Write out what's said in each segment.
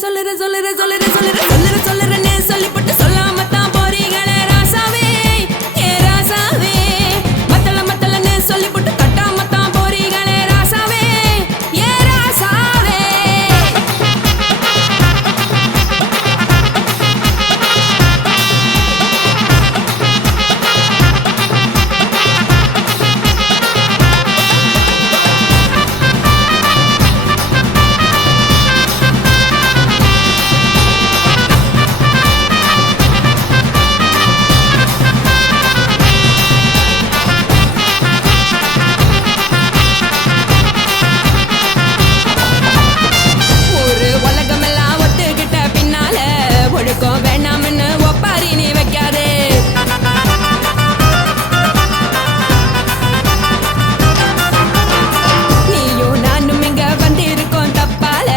சொல்லுறேன்னு சொல்லிப்பட்டு சொல்லாமத்தான் போறீங்களே ராசாவே ஏ ராசாவே மத்தலன்னு சொல்லிப்பட்டு கட்டாமத்தான் போறீங்களே ராசாவே ஏ ராசாவே வேணாம்னு ஒப்பாரி நீ வைக்காதே நீயும் நானும் இங்க வந்திருக்கோம் தப்பால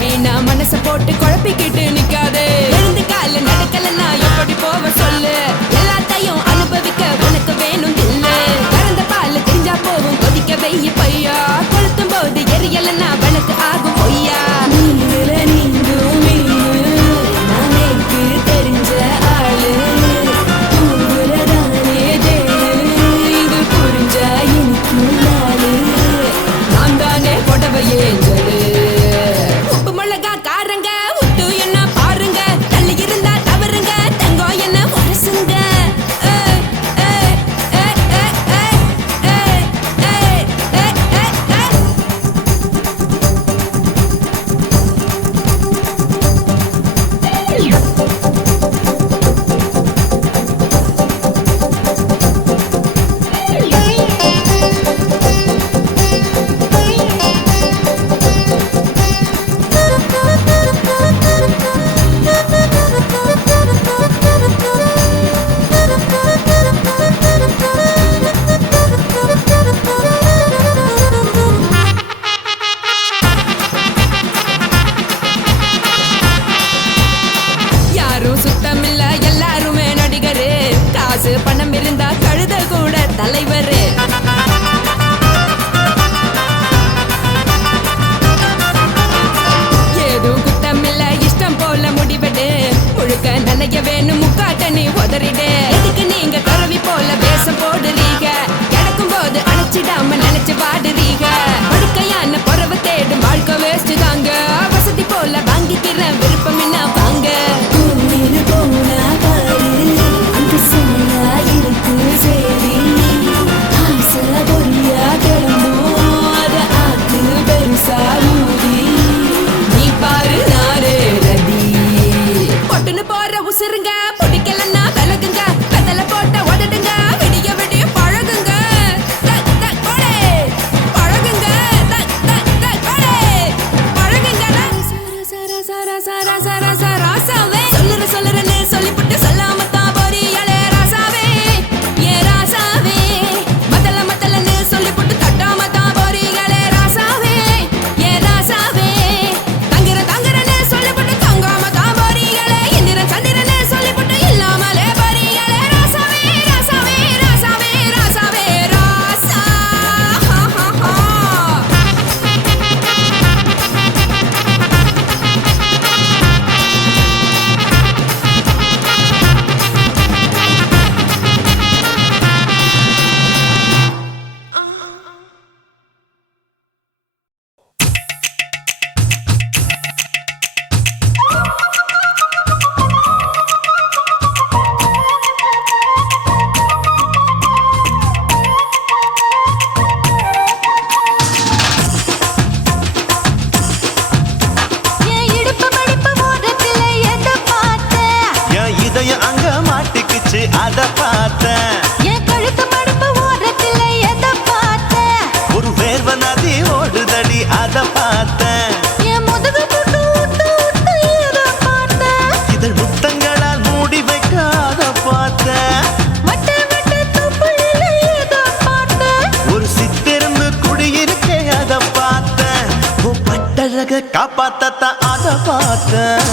வீணா மனச போட்டு குழப்பிக்கிட்டு நிக்காதே எழுந்து கால நடக்கலன்னா எப்படி போவ சொல்லு எல்லாத்தையும் அனுபவிக்க உனக்கு வேணும் இல்ல கறந்த பால் தெரிஞ்சா போகும் கொதிக்க வெய்ய பையா கொளுத்தும் போது எரியலன்னா விளக்கு ஆகும் பொய்யா உப்பு மிளகா காரங்க உத்து என்ன பாருங்க தள்ளி இருந்தா தவறுங்க தங்கம் என்ன வரசுங்க சுத்தமில்ல எல்லாருமே நடிகரு காசு பணம் இருந்தா கழுத கூட தலைவரு ஏதும் குத்தமில்ல இஷ்டம் போல முடிவெடு முழுக்க நனைய வேணும் முக்காட்ட நீ உதறிடு எதுக்கு நீங்க கரவி போல வேஷம் போடுறீங்க கிடக்கும் போது அணைச்சிடாம நினைச்சு பாடுறீங்க படுக்கையான பொறவை தேடும் வாழ்க்கை வேஸ்ட் தாங்க வசதி போல வாங்கிக்கிற விருப்பம் என்ன வாங்க உசுருங்க பிடிக்கலன்னா விலகுங்க கதல போட்ட உதடுங்க விடிய விடிய பழகுங்க பழகுங்க ராசாவே சொல்லுறேன்னு சொல்லிப்புட்டு சொல்லாமத்தான் போறீங்களே ராசாவே ஏ ராசாவே மத்தலன்னு சொல்லிப்புட்டு கட்டாமத்தான் போறீங்களே ராசாவே ஏ ராசாவே தங்குறேன்னு சொல்லிப்புட்டு தங்காமத்தான் போறீங்களே இந்திரன் சந்திரன்னு சொல்லிப்புட்டு இல்லாமலே போறீங்களே ராசாவே ராசாவே ராசாவே ராசாவே ராசா அத பார்த்தேன் என் கழுத்து மடுப்பு ஓரத்தில் எத பார்த்தேன் ஒரு வேர்வ நதி ஓடுதடி அத பார்த்தேன் என் முதுகு புட்டு ஊத்து எத பார்த்தேன் இதழ் முத்தங்களால் மூடி வைக்க அத பார்த்தேன் வட்ட துப்புல எத பார்த்தேன் ஒரு சித்திரம்பு குடியிருக்கே அத பார்த்தேன் பட்டழக காப்பாத்தத்தான் அத பார்த்தேன்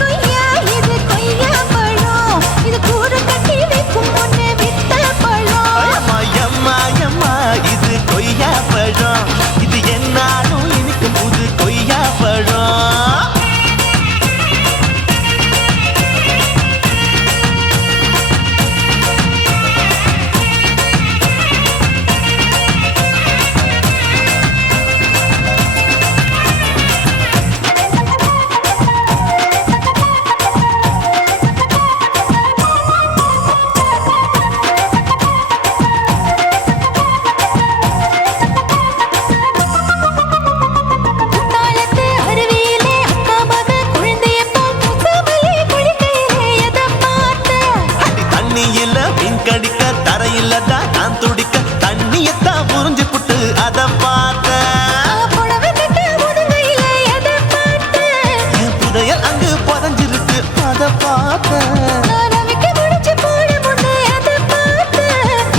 கொய்யா இது கொய்யா பழம் இது கூறு கட்டி வைக்கும் முன்னே வித்த பழம் அம்மா இது கொய்யா பழம் இது என்னாலும் இனிக்கும் புது கொய்யா பழம் பார்த்தேன்.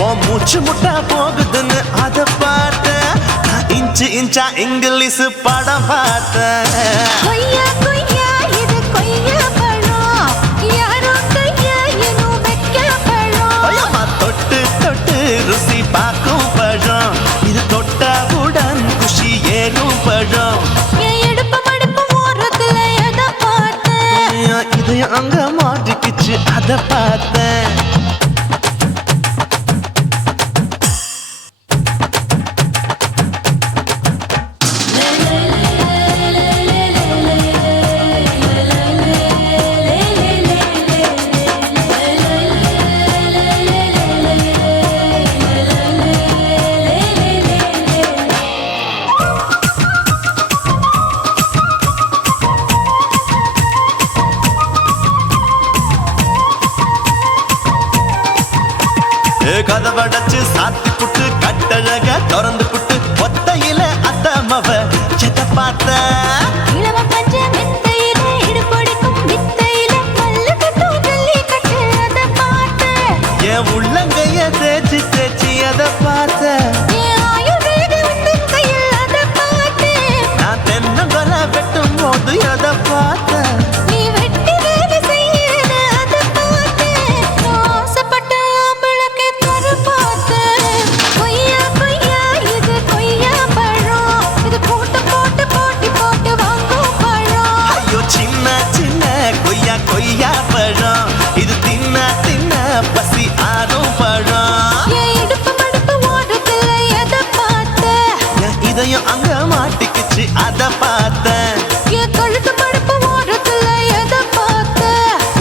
உன் மூச்சு முட்டா போகுதுன்னு அத பார்த்தேன். நான் இன்ச்சு இன்ச்சா இங்கிலீஷ் படம் பார்த்தேன். ஐயம்மா, தொட்டு தொட்டு ருசி பார்க்கும் பழம். இது தொட்டவுடன் குஷி ஏறும் பழம். இதயம் அங்க மாட்டிக்கிச்சு அத பார்த்தேன். கதவடைச்சு சாத்தி புட்டு கட்டழக திறந்து புட்டு ஒத்தையில அத்தமவ செத்த பார்த்த. என் உள்ளங்கைய தேய்ச்சி தேய்ச்சி அத பார்த்த. நான் தென்னங்கொல வெட்டும் போது அத பார்த்த. கொய்யா பழம் இது தின்ன தின்ன பசி ஆறும் பழம். இதயம் அங்க மாட்டிக்கிச்சு அத பார்த்தேன்.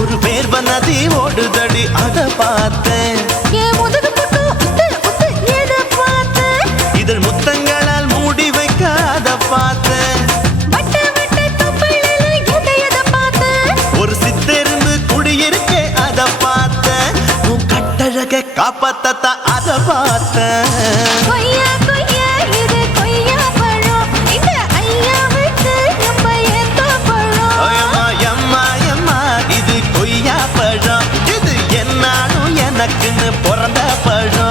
ஒரு வேர்வ நதி ஓடுதடி அத பார்த்தேன். இதழ் முத்தங்களால் மூடி வைக்க அத பார்த்தேன். ஒரு சித்தெருந்து குடியிருக்கே அத பார்த்தேன். உன் கட்டழக காப்பாத்தத்த அத பார்த்தேன். இது கொய்யா பழம். இது என்னாலும் எனக்குன்னு பிறந்த பழம்.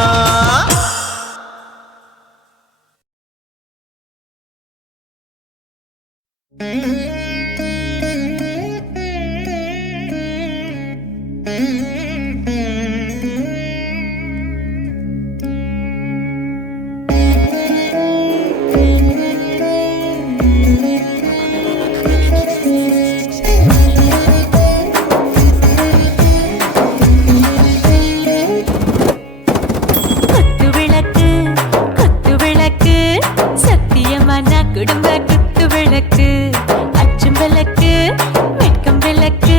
குடும்ப குத்து விளக்கு அச்சும் விளக்கு வெட்கம் விளக்கு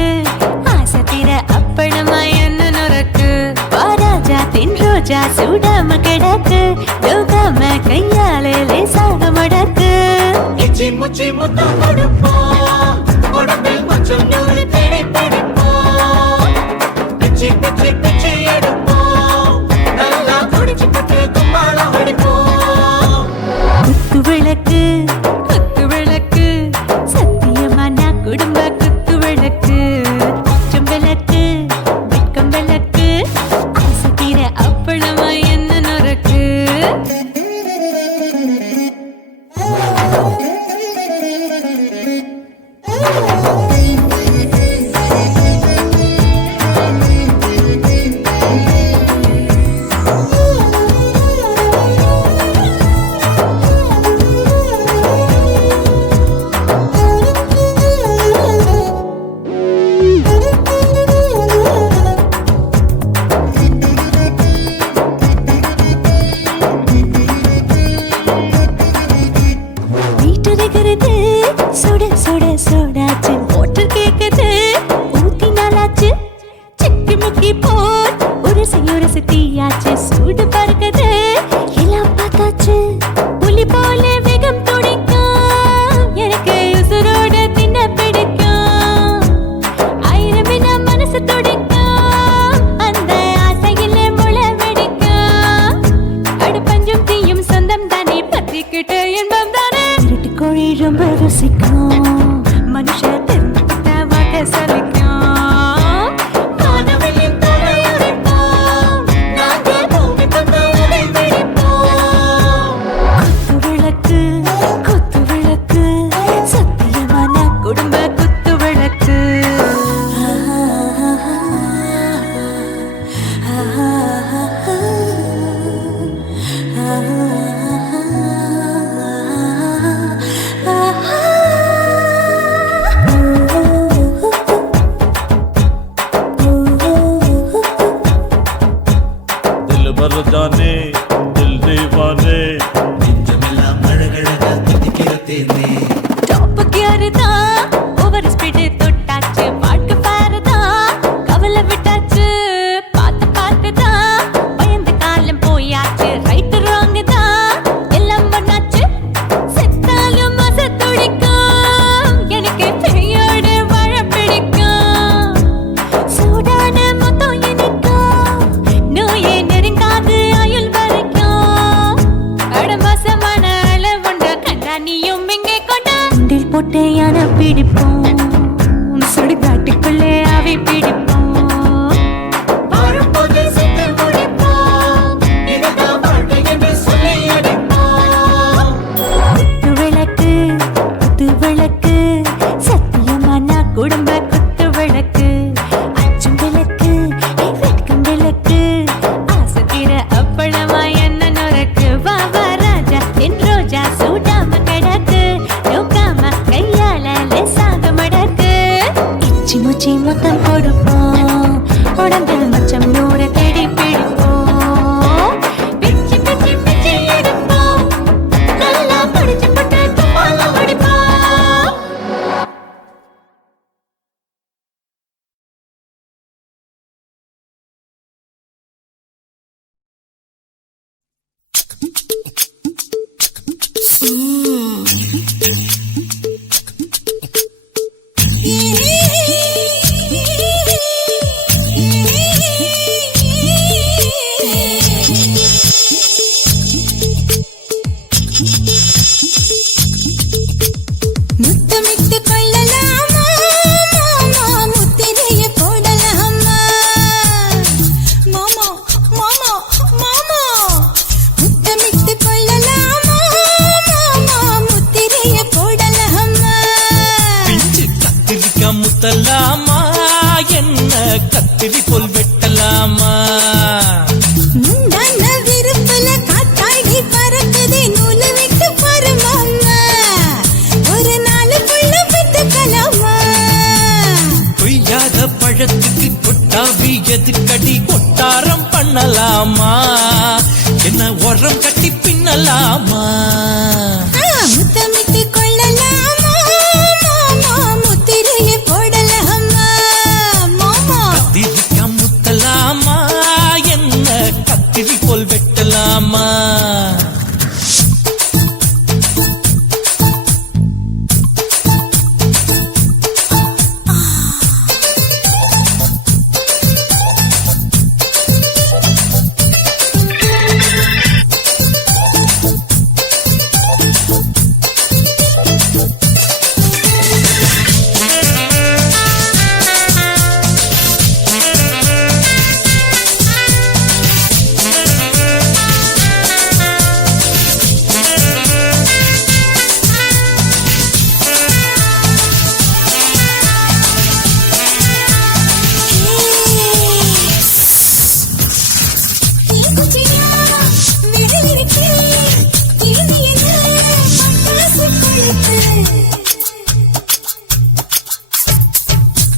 ஆசை தீர அப்பளமா என்ன நொறக்கு வாராஜா தின் ரோஜா சூடாம கிடக்கு யோகாம கையாலே லேசாக மடக்கு இச்சி முச்சி முத்தம் கொடுப்போம் உடம்பில் கொஞ்சம் நூறு தேடி பிடிப்போம் பிச்சி பிச்சி பிச்சி எடுப்போம் நல்லா குடிச்சு பட்டு கும்பாலம் அடிப்போம் குத்து விளக்கு குத்து விளக்கு சத்தியமான குடும்ப குத்து விளக்கு அச்சம் விளக்கு வெட்கம் விளக்கு ஆசை தீர அப்பளமா என்ன நொறக்கு சுட சுட சோடாச்சு மோட்டர் கேக்குது ஊத்தி நாளாச்சு சிக்கி முக்கி போல் உரசி தீயாச்சு சூடு பறக்குது எல்லாம் பார்த்தாச்சு புலி போல வேகம் துடிக்கும் எனக்கு உசுரோட தின்ன பிடிக்கும் ஆயிரம் வினா மனசு துடிக்கும் அந்த ஆசையில முளை வெடிக்கும் அடுப்பஞ்சும் தீயும் சொந்தம் தானே பத்திக்கிட்டு இன்பம் தானே கோழி ரொம்ப ருசிக்கும் மனுஷ தெரிஞ்சுக்கிட்ட வாக்க சலிக்கும் ஜோருதான் ஒவ்வொரு ஸ்பீடு தொட்டாச்சு வாழ்க்கை பாருதான் கவலை விட்டாச்சு பார்த்து பார்த்துதான் பயந்து காலம் போயாச்சு ரைட்டு ராங்கு தான் எல்லாம் பண்ணாச்சு செத்தாலும் மச துடிக்கும் எனக்கு பெரியோடு வாழ பிடிக்கும் சூடான மொத்தம் எனக்கும் நோயே நெருங்காது ஆயுள் வரைக்கும் அடமோசமான அளவுண்ட கண்டா நீயும் இங்கே கொண்டா உண்டில் போட்டு யானை பிடிப்போம் சுடுகாட்டுக்குள்ளே அவை பிடிப்போம் வரும்போது சுட்டு முடிப்போம் இதுதான் வாழ்க்கை என்று சொல்லி அடிப்போம் குத்து விளக்கு குத்து விளக்கு சத்தியமான குடும்ப குத்து விளக்கு அச்சும் விளக்கு வெட்கும் விளக்கு ஆசத்திர அப்பளமா என்ன நொறக்கு வா வா ராஜா என் ரோஜா சூடாம கிடக்கு நோக்காம கையால லேசாக மடக்கு இச்சி முச்சி மொத்தம் கொடுப்போம் உடம்பில் மச்சம் நூறு தேடி பிடிப்போம் பிச்சி பிச்சி பிச்சி எடுப்போம் நல்லா படிச்சு போட்டு துப்பால படிப்போம் முத்தமிட்டு கொள்ளலாமா மாமா முத்திரைய போடலாமா மாமா மாமா மாமா முத்தமிட்டு கொள்ளலாமா மாமா முத்திரைய போடலாமா பிஞ்சு கத்திரிக்கா முத்தலாமா என்ன கத்திரி போல் வெட்டலாமா முந்தான விருப்பல காத்தாடி பறக்குதே நூலு விட்டு பாரு மாமா ஒரு நாளுக்குள்ள பெத்துக்கலாமா கொய்யாத பழத்துக்கு கொட்டாவி எதுக்கடி கொட்டாரம் பண்ணலாமா என்ன உரம் கட்டி பின்னலாமா முத்தமிட்டு கொள்ளலாமா மாமா முத்திரைய போடலாமா மாமா கத்திரிக்கா முத்தலாமா என்ன கத்திரி போல் வெட்டலாமா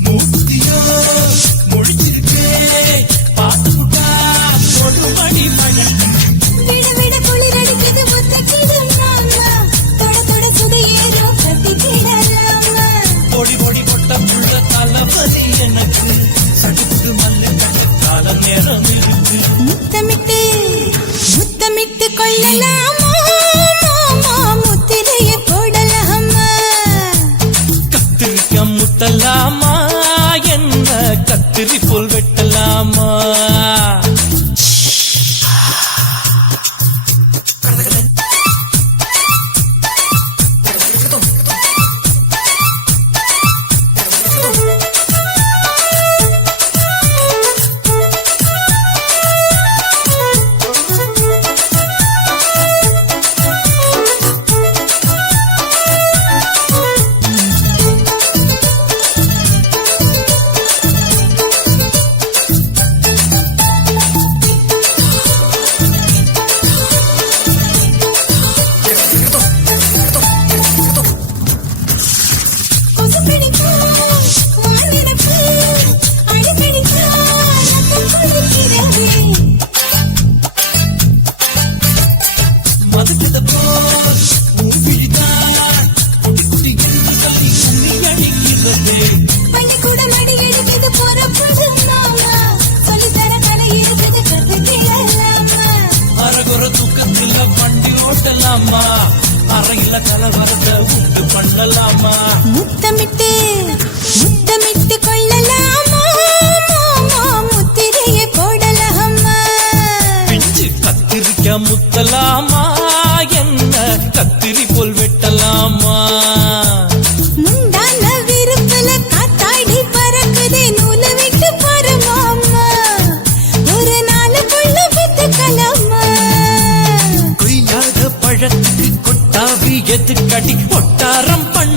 மூர்த்தியோ முடிச்சிருக்கே பாத்துட்டா கொடுமடி மழை விட விட குளிர் அடிக்குது முத்தக்கிடும் மாமா தொட தொட சுதையேறும் கட்டிக்கிடலாமா பொடி பொடி பொட்ட புள்ள தலபதி எனக்கு சடுக்கு மல்லு கட்ட கால நேரம் இருக்கு முத்தமிட்டு முத்தமிட்டு கொள்ளலாமா மாமா முத்திரைய போடலாமா கத்திரிக்கா முத்தலாமா என்ன கத்திரி போல் வெட்டலாமா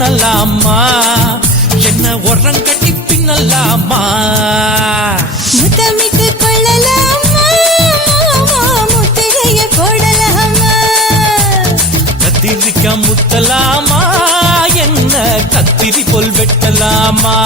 பண்ணலாமா என்ன உரம் கட்டி பின்னலாமா முத்தமிட்டு கொள்ளலாமா முத்திரைய போடலாமா கத்திரிக்கா முத்தலாமா என்ன கத்திரி போல் வெட்டலாமா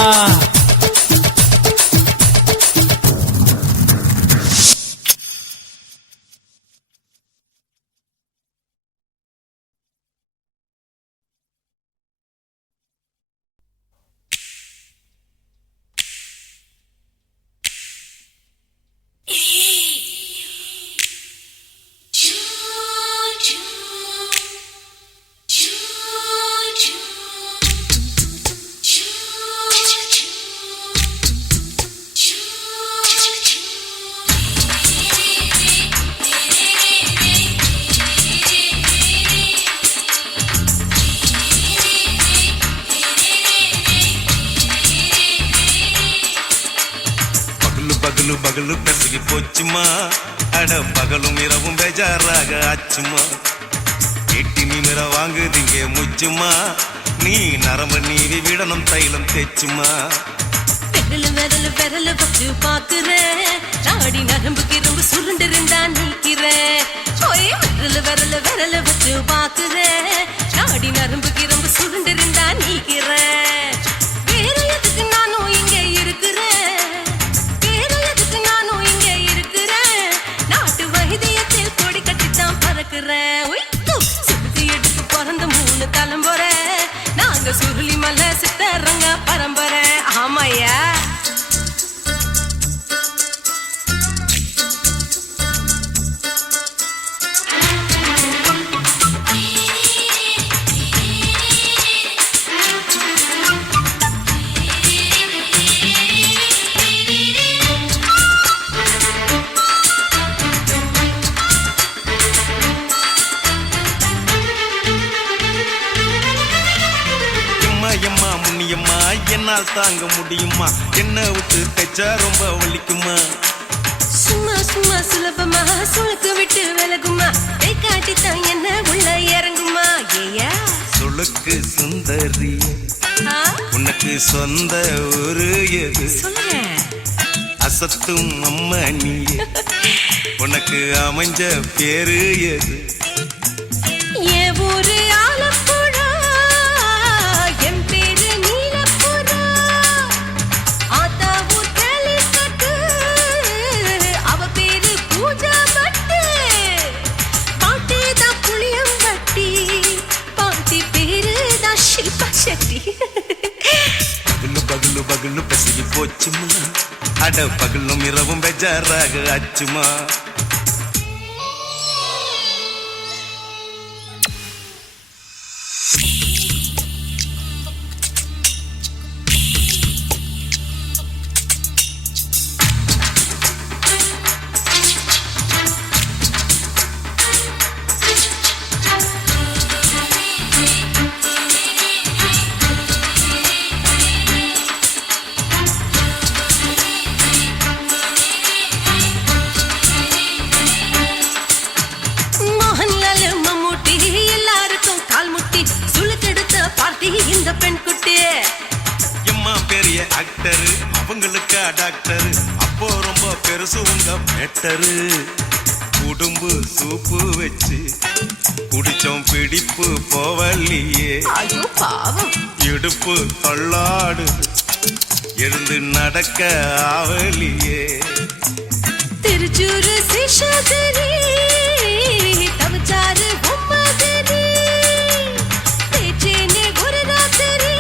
பகலு பகலு பெசகி போச்சுமா அட பகலும் இரவும் பேஜாராக ஆச்சுமா எட்டி நிமிர வாங்குதீங்க முச்சுமா நீ நரம்பு நீவி விடணும் தைலம் தேச்சுமா விரல் விரல் வச்சு பாக்குறேன் நாடி நரம்பு கிரம்பு சுருண்டு இருந்தா நீக்கிறேன் விரல் வச்சு பாக்குறேன் நாடி நரம்பு கிரம்பு சுருண்டு இருந்தா நீக்கிறேன் வேற எதுக்கு நானும் இங்க இருக்கிறேன் வேற எதுக்கு நானும் இங்க இருக்கிறேன் நாட்டு வைத்தியத்தில் கொடி கட்டித்தான் பறக்கிறேன் சுத்தி எடுத்து பிறந்த 3 தலைமுறை நாங்க சுருளி மலை சித்தரங்க பரம்பரை ஆமாயா எம்மா முன்னியம்மா என்னால் தாங்க முடியுமா என்ன விட்டு தைச்சா ரொம்ப வலிக்குமா சும்மா சும்மா சுலபமா சுளுக்கு விட்டு விலகுமா கை காட்டித்தான் என்ன உள்ள இறங்குமா ஏயா சுளுக்கு சுந்தரி உனக்கு சொந்த ஒரு எது சொல்றேன் அசத்தும் அம்மா நீ உனக்கு அமைஞ்ச பேரு எது என் ஊரு ஆலப்புழா என் பேரு நீலப்புறா ஆத்தா ஊர் கேலிக்கட்டு அவ பேரு பூஜா பட்டு பாட்டி தான் புளியம்பட்டி பாட்டி பேரு தான் ஷில்பா செட்டி பகலு பகலு பகலு பெசகி போச்சுமா அட பகலும் இரவும் பெஜாராக ஆச்சுமா இந்த பெண் குட்டி எம்மா பெரிய ஆக்டர் அவங்களுக்கா டாக்டர் அப்போ ரொம்ப பெருசு உங்க மேட்டரு உடும்பு சூப்பு வச்சு குடிச்சோம் பிடிப்பு போவல்லையே ஐயோ பாவம் இடுப்பு தள்ளாடு எழுந்து நடக்க ஆவலியே திருச்சூரு சிஷாதிரி தவச்சாரு பொம்மதிரி தேச்சேனே ஒரு ராத்திரி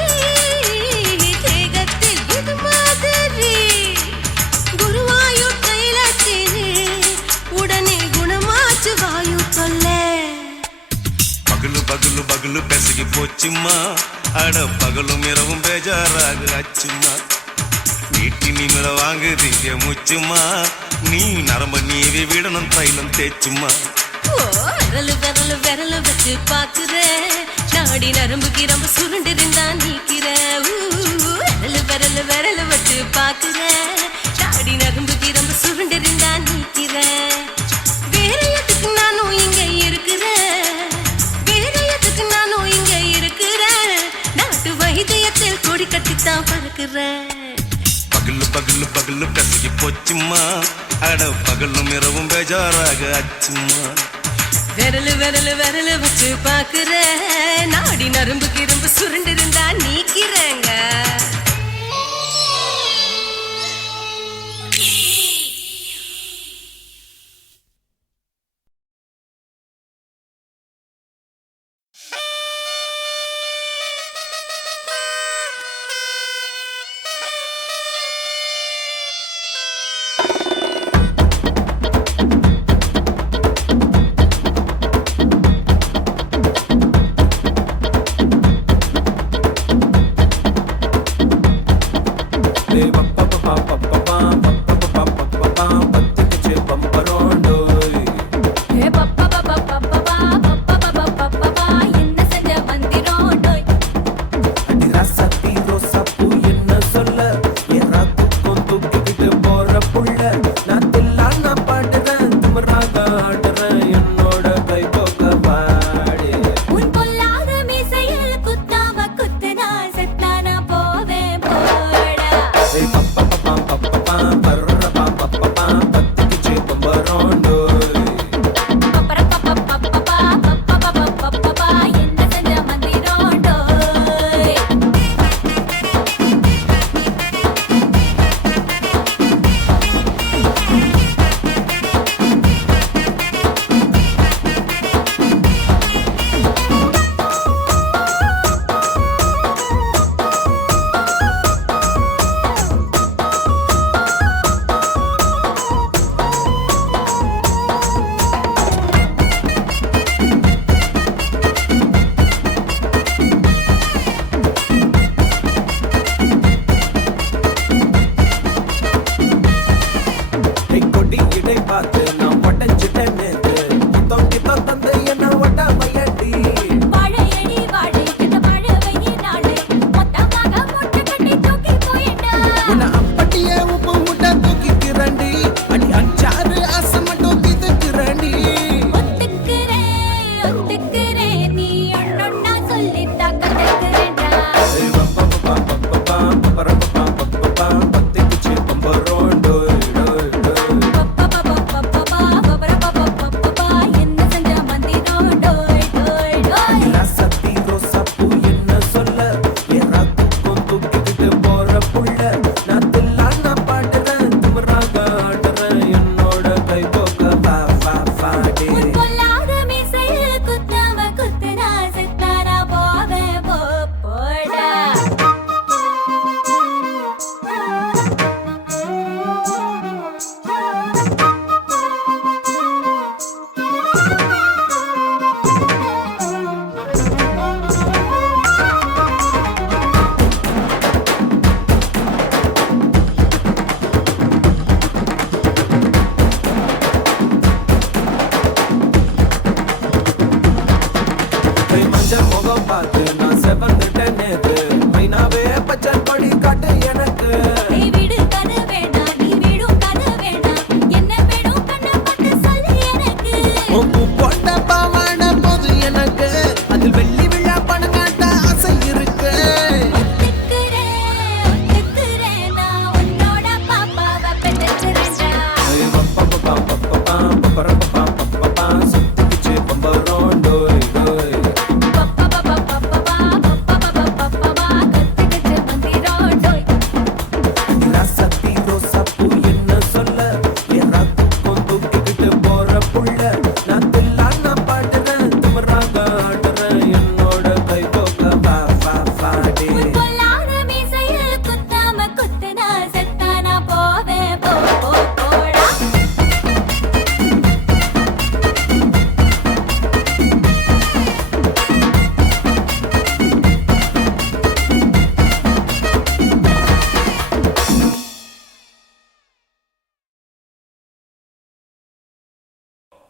தேகத்தில் இது மாதிரி குருவாயூர் தைலத்தினே உடனே குணமாச்சு வாயு தொல்லை பகலு பகலு பகலு பெசகி போச்சுமா அட பகலும் இரவும் பேஜாராக ஆச்சுமா நீட்டி நிமிர வாங்குதீங்க முச்சுமா நீ நரம்ப நீவி விடணும் தைலம் தேச்சுமா விரல் வச்சு பாக்குறேன் நாடி நரம்பு கிரம்பு சுருண்டு இருந்தா நீக்கிறேன் விரல் வச்சு பாக்குறேன் நாடி நரம்பு கிரம்பு சுருண்டு இருந்தா நீக்கிறேன் வேற எதுக்கு நானும் இங்க இருக்கிறேன் வேற எதுக்கு நானும் இங்க இருக்கிறேன் நாட்டு இதயத்தில் கொடி கட்டித்தான் பறக்குறேன். பகலு பகலு பகலு கசகி போச்சுமா அட பகலும் இரவும் பேஜாராக ஆச்சுமா. விரலு விரலு விரலு வச்சு பாக்குற நாடி நரம்பு கிரும்பு சுருண்டு இருந்தா நீக்கிறேங்க.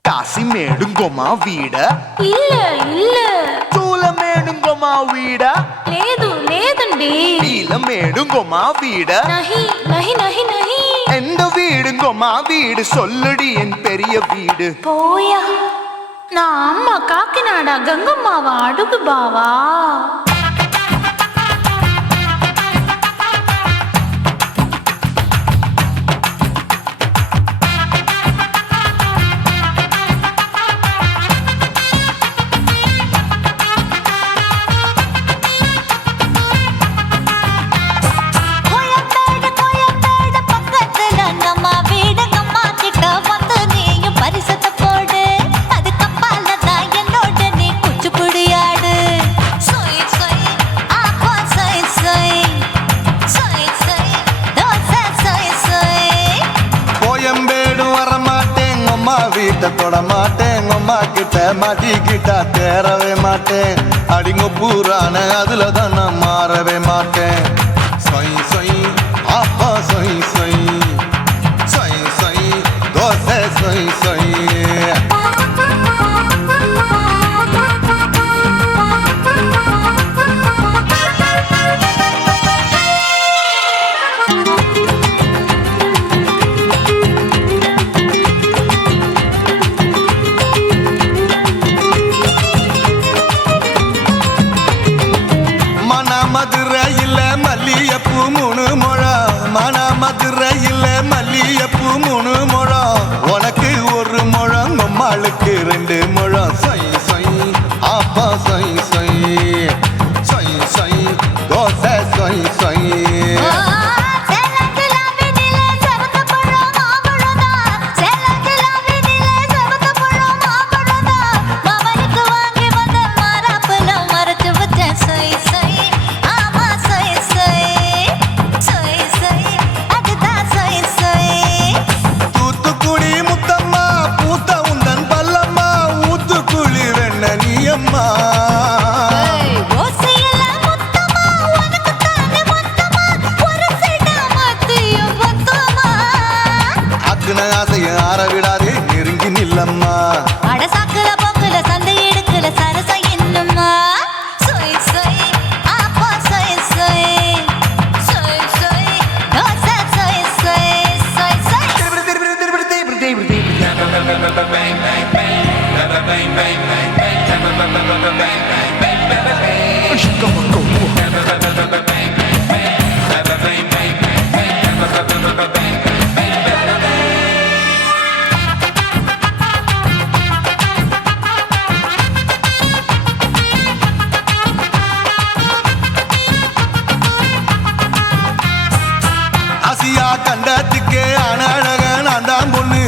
కాశీమేడుంగోమా వీడ இல்ல இல்ல చూలమేడుంగోమా వీడ లేదు లేదండి నీలమేడుంగోమా వీడ நஹி நஹி நஹி நஹி எந்த வீடுங்கோமா வீடு சொல்லுடி என் பெரிய வீடு போயா நான் அம்மா காக்கிநாடா கங்கம்மாவா அடுகு பாவா தொட மாட்டேன் அம்மா கிட்ட மாட்டிக்கிட்டா தேரவே மாட்டேன் அடிங்க பூரான அதுல தான் நான் மாறவே மாட்டேன் சொய் சொய் அப்பா சொய் சொய் சொய் சொய் தோசை சொய் சொய் மதுரையில் மல்லியப்பூ 3 முழம் மன மதுரையில் மல்லியப்பூ 3 முழம் உனக்கு 1 முழம் அம்மாளுக்கு 2 முழம் சொய் சொய் அப்பா சொய் சொய் சொய் சொய் தோசை சொய் சொய் ஆற விடாதே நெருங்கி நில்லம்மா அடசாக்குல போக்குல சந்தை எடுக்கல சரச என்னம்மா சொய் சொய் அப்பா சொய் சொய் சொய் சொய் தோசை சொய் சொய் சொய் சொய் ஆசியா கண்டத்துக்கே அனழக நான் தான் பொண்ணு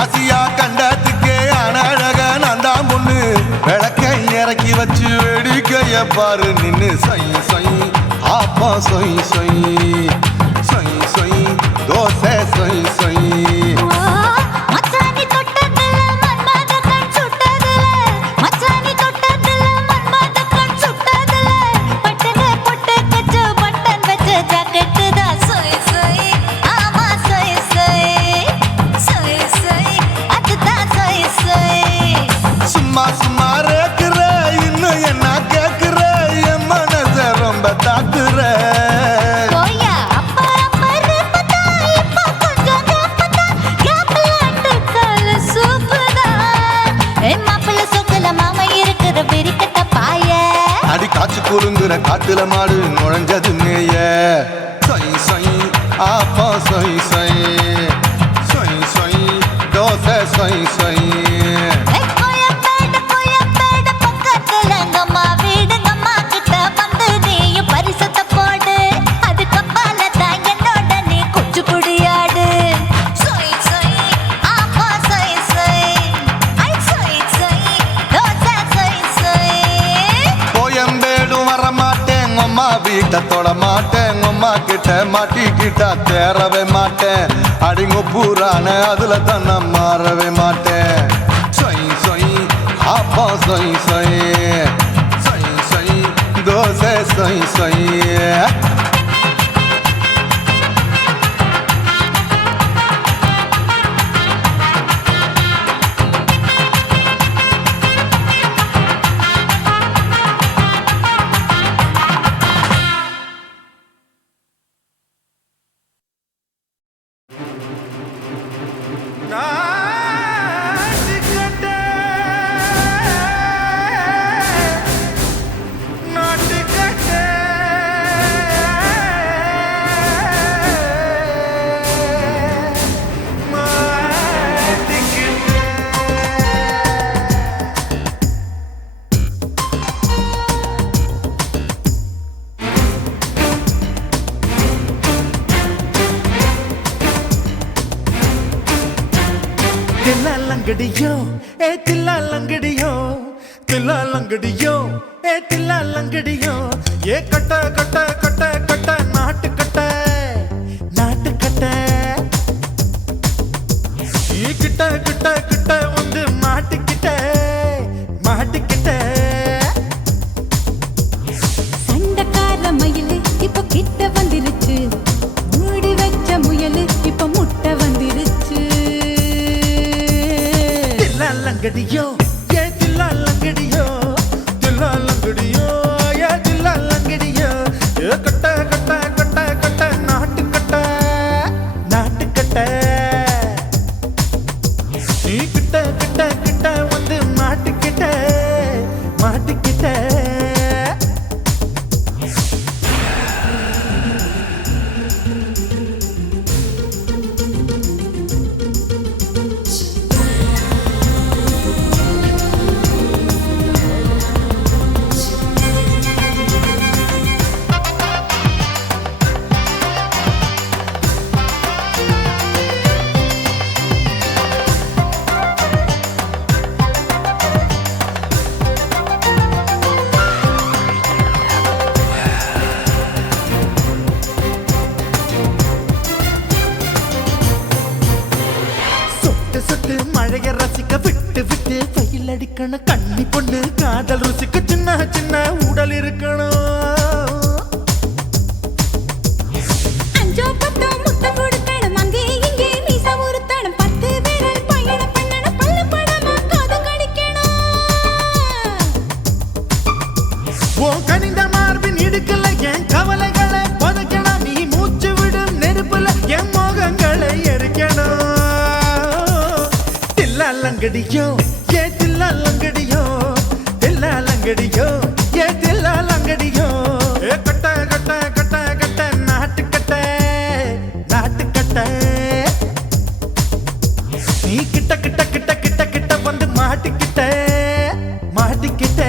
ஆசியா கண்டத்துக்கே அனழக நான் தான் பொண்ணு விளக்கை இறக்கி வச்சு வேடிக்கைய பாரு நின்னு சொய் சொய் அப்பா சொய் சொய் சொய் சொய் தோசை சொய் சொய் மச்சானி தொட்டதுல மன்மத கண் சுட்டதுல மச்சானி தொட்டதுல மன்மத கண் சுட்டதுல பட்டன பொட்டு கச்சு பட்டன் வச்ச ஜாக்கெட் தான் சொய் சொய் ஆமா சொய் சொய் சொய் சொய் அதுதான் சொய் சொய் சும்மா சும்மா ரேக்குற இன்னும் என்ன கேக்குற என் மனச ரொம்ப தாக்குற கோயா அப்பா அப்பா ரப்பதா இப்ப கொஞ்சம் கேப்பதா கேப்பலாட்டு கால சூப்பதா மாப்பிள்ள சொக்கல மாமா இருக்கிற பெரிக்கட்ட பாய அடி காய்ச்சி குறுங்குற காட்டுல மாடு நுழைஞ்சது மேய சொய் சொய் அப்பா சொய் சொய் சொய் சொய் தோசை சொய் சொய் கோயம்பேடு பக்கத்துல எங்கம்மா வீடு அம்மா கிட்ட வந்து நீயும் பரிசத்தை போடு அது கப்பால தான் என்னோட நீ குச்சி குடியாடு சொய் சொய் அப்பா சொய் சொய் ஐ சொய் சொய் தோசை சொய் சொய் கோயம்பேடும் வர மாட்டேன் அம்மா வீட்டை தொட மாட்டேன் அம்மா கிட்ட மாட்டிக்கிட்டா தேரவே மாட்டேன் அடிங்க பூரான அதுல தான் நான் மாறவே மாட்டேன் சொய் சொய் அப்பா சொய் சொய் சொய் சொய் தோசை சொய் சொய் தில்லாலங்கடியோ ஏ தில்லாலங்கடியோ தில்லாலங்கடியோ ஏ தில்லாலங்கடியோ ஏ கட்ட கட்ட கட்ட கட்ட நாட்டு கட்ட நாட்டு கட்ட கிட்ட கிட்ட கிட்ட வந்து லங்கடியோ ஏ தில்லா லங்கடியோ தில்லா லங்கடியோ ஏ தில்லா லங்கடியோ ஏ கட்ட கட்ட கட்ட கட்ட நாட்டு கட்ட நாட்டு கட்ட நீ கிட்ட கிட்ட கிட்ட வந்து மாட்டிக்கிட்ட மாட்டிக்கிட்ட மழைய ரசிக்க விட்டு விட்டு வெயில் அடிக்கணும் கண்ணி பொண்ணு காதல் ருசிக்க சின்ன சின்ன உடல் இருக்கணும் அஞ்சோ பத்தோ முத்த கொடுக்கணும் அங்கே இங்கே மீசா உருத்தணும் 10 விரல் பயணம் பண்ணணும் பல்ல படமா காது கடிக்கணும் ஓ கனிந்த மார்பின் இடுக்கல என் கவலைகளை புதைக்கணும் நீ மூச்சு விடும் நெருப்புல என் மோகங்களை எரிக்கணும் லங்கடியோ ஏ தில்லா லங்கடியோ தில்லா லங்கடியோ ஏ தில்லா லங்கடியோ ஏ கட்ட கட்ட கட்ட கட்ட நாட்டு கட்ட நாட்டு கட்ட நீ கிட்ட கிட்ட கிட்ட கிட்ட கிட்ட வந்து மாட்டிக்கிட்ட மாட்டிக்கிட்ட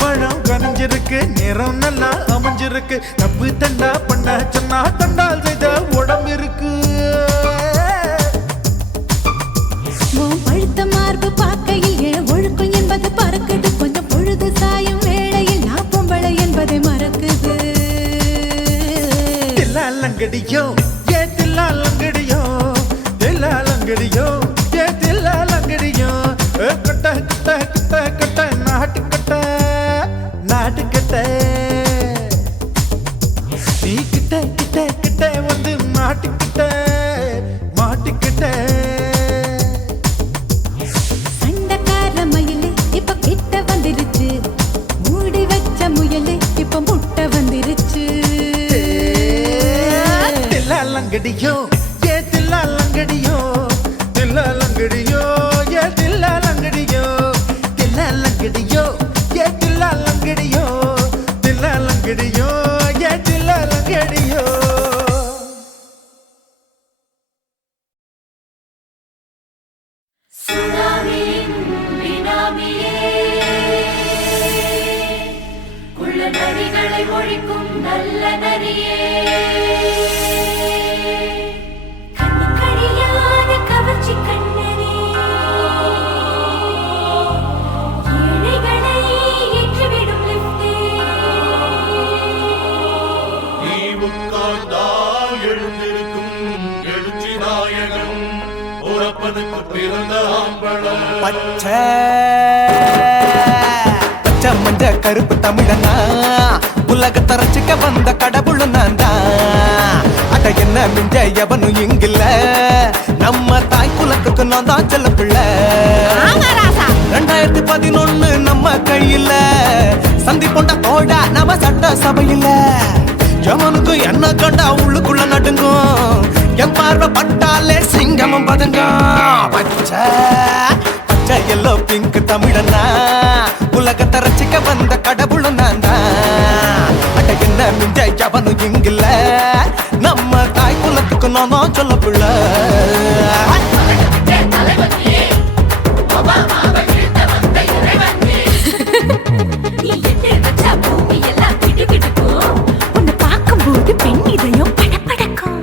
பழம் கனிஞ்சிருக்கு நேரம் நல்லா அமைஞ்சிருக்கு தப்பு தண்டா பண்ண சொன்னா தண்டால் செய்த உடம்பு இருக்கு பழுத்த மார்பு பார்க்கையில் எழ ஒழுக்கம் என்பது பறக்குது கொஞ்சம் பொழுது சாயும் வேளையில் நான் பொம்பளை என்பதை மறக்குது தில்லா லங்கடியோ ஏ தில்லா லங்கடியோ தில்லா லங்கடியோ ஏ தில்லா லங்கடியோ கட்ட கட்ட கட்ட கட்ட நாட்டு கட்ட நாட்டு கட்ட நீ கிட்ட கிட்ட கிட்ட வந்து மாட்டிக்கிட்ட மாட்டிக்கிட்ட சண்டக்கார மயிலு இப்ப கிட்ட வந்துருச்சு மூடி வச்ச முயலு இப்ப முட்டை வந்துருச்சு தில்லா லங்கடியோ ஏ தில்லா லங்கடியோ தில்லா லங்கடியோ ஏ தில்லா லங்கடியோ தில்லா லங்கடியோ ஏ தில்லா லங்கடியோ தில்லா லங்கடியோ ஏ தில்லா லங்கடியோ நரிகளை ஒழிக்கும் நல்ல நரியே கண்ணுக்கடியாத கவர்ச்சி கண்ணனே ஏழைகளை ஏற்றிவிடும் லிப்டே நீ உட்கார்ந்தால் எழுந்திருக்கும் எழுச்சி நாயகன் உறப்பனுக்கு பிறந்த ஆம்பளம் பச்சை மஞ்ச கருப்பு தமிழனா உலகத்தை ரசிக்க வந்த கடவுள் நான் தான் அட என்ன மிஞ்ச எவனும் இங்கில்ல நம்ம தாய் குலத்துக்கு நான் தான் செல்ல பிள்ளை 2011 நம்ம கையில சந்தி போட்ட தோடா நம்ம சட்ட சபையில எவனுக்கு என்ன கண்டா உள்ளுக்குள்ள நடுங்கும் என் பார்வை பட்டாலே சிங்கமும் பதுங்கும் பச்சை பச்சை எல்லோ பிங்க் தமிழனா உலகத்தை ரசிக்க வந்த கடவுள் நான் தான் அட என்ன மிஞ்ச எவனும் இங்கில்ல நம்ம தாய் குலத்துக்கு நான் நான் தான் சொல்ல பிள்ளை. உன்னை பார்க்கும்போது பெண் இதயம் படபடக்கும்.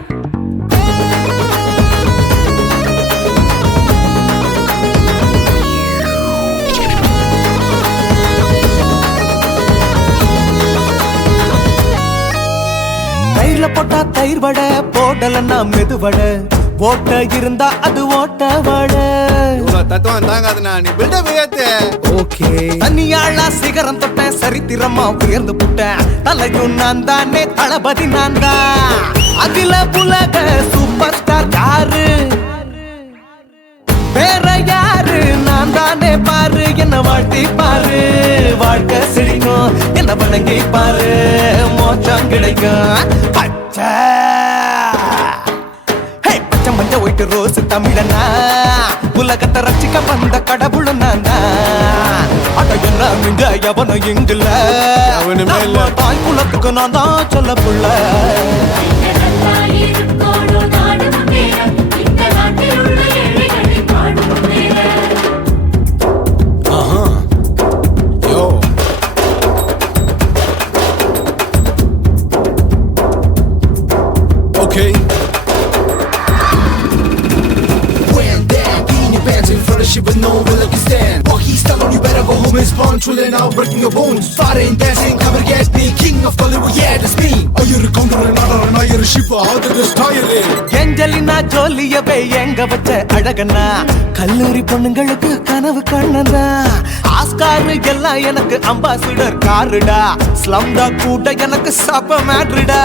தயிர்ல போட்டா தயிர் வடை, போடலன்னா மெது வடை, ஓட்ட இருந்தா அது ஓட்ட வடை. தத்துவம் தாங்காதுண்ணா, நீ பில்டப் ஏத்து. ஓகே, தனியாளா சிகரம் தொட்டேன், சரித்திரமா உயர்ந்து புட்டேன், தலையும் நான் தானே, தளபதி நான் தான். அகில புலக சூப்பர் ஸ்டார் யாரு, வேற யாரு, நான் தானே பாரு, என்ன வாழ்த்தி பாரு, வாழ்க்கை சிரிக்கும், என்ன வணங்கி பாரு, மோச்சம் கிடைக்கும். பச்சை பச்சை மஞ்ச ஒயிட்டு ரோஸ் தமிழனா, உலகத்தை ரசிக்க வந்த கடவுள் நான் தான். அட என்ன மிங்க எவனும் இங்குல, நம்ம தாய் குலத்துக்கு நான் தான் சொல்ல புள்ள. Okay. When that in your pants in front of shit with no will you stand. Walk he's telling you better go home and spawn. Chilling out, breaking your bones. Fighting, dancing, cover gas, me king of Hollywood, yeah, that's me. Oh, you're a counter and not you're a ship. How did this tire in? Angelina ஜோலியவே எங்க வச்ச அழகனா, கல்லூரி பொண்ணுங்களுக்கு கனவு கண்ணனா, Oscar எல்லாம் எனக்கு ambassador காருடா, ஸ்லம்டா கூட எனக்கு சாப்ப மேட்ருடா.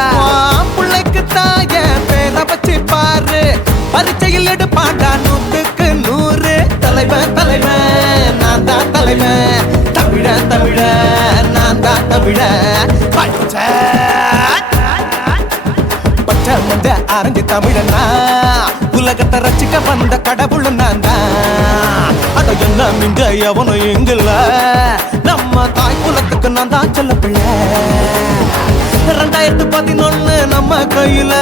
பிள்ளைக்கு தாய பேரை வச்சு பாரு, பரீட்சையில் எடுப்பாண்டா 100க்கு 100. தலைவன் தலைவன் நான் தான் தலைவன், தமிழ தமிழ நான் தான் தமிழ. பச்சை பச்சை மஞ்ச ஆரஞ்சு தமிழனா, உலகத்தை ரசிக்க வந்த கடவுள் நான் தான். அட என்ன மிங்க எவனும் எங்குல, நம்ம தாய் குலத்துக்கு நான் தான் சொல்ல பிள்ளை. 2011 நம்ம கையில,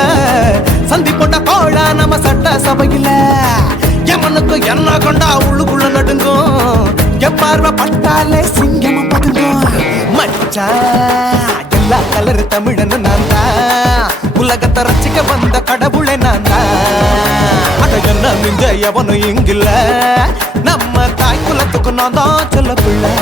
சந்தி கொண்ட கோழா நம்ம சட்ட சபையில, எமனுக்கு என்ன கொண்டா உள்ளுக்குள்ள நடுங்கும், எப்பார்வ பட்டாலே சிங்கமும் பதுங்கும். மச்சா எல்லா கலர் தமிழன்னு நான் தான், உலகத்தை ரசிக்க வந்த கடவுளை நான் தான். அட என்ன மிஞ்ச எவனும் இங்கில்ல, நம்ம தாய் குலத்துக்கு நான் தான் சொல்ல பிள்ளை.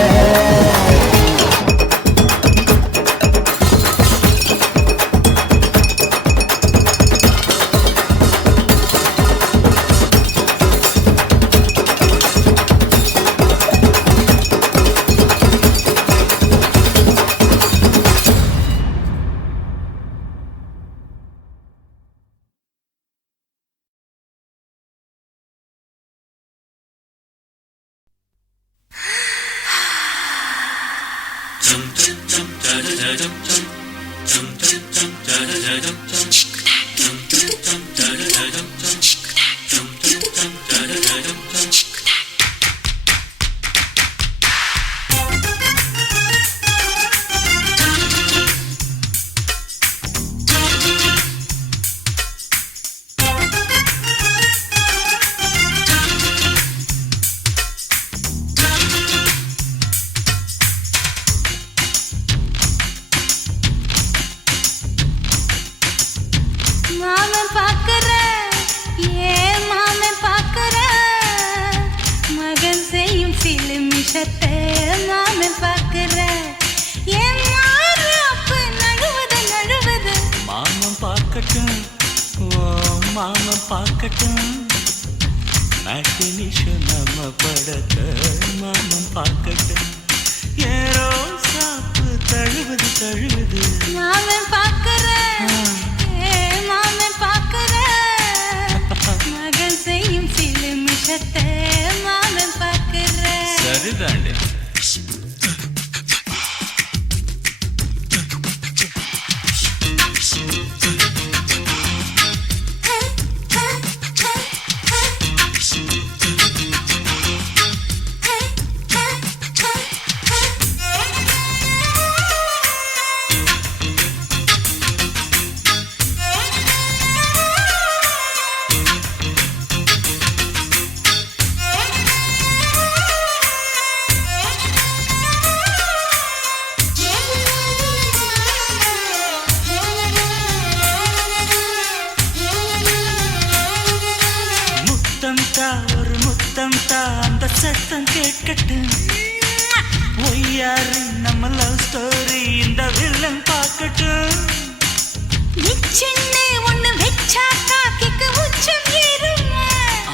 சத்தம் கேட்கட்டும் ஒய்யாரு நம்ம லவ் ஸ்டோரி இந்த வில்லன் பார்க்கட்டும் நிச்சன்னு ஒண்ணு வெச்சாக்கா கிக்கு உச்சம் ஏறுமா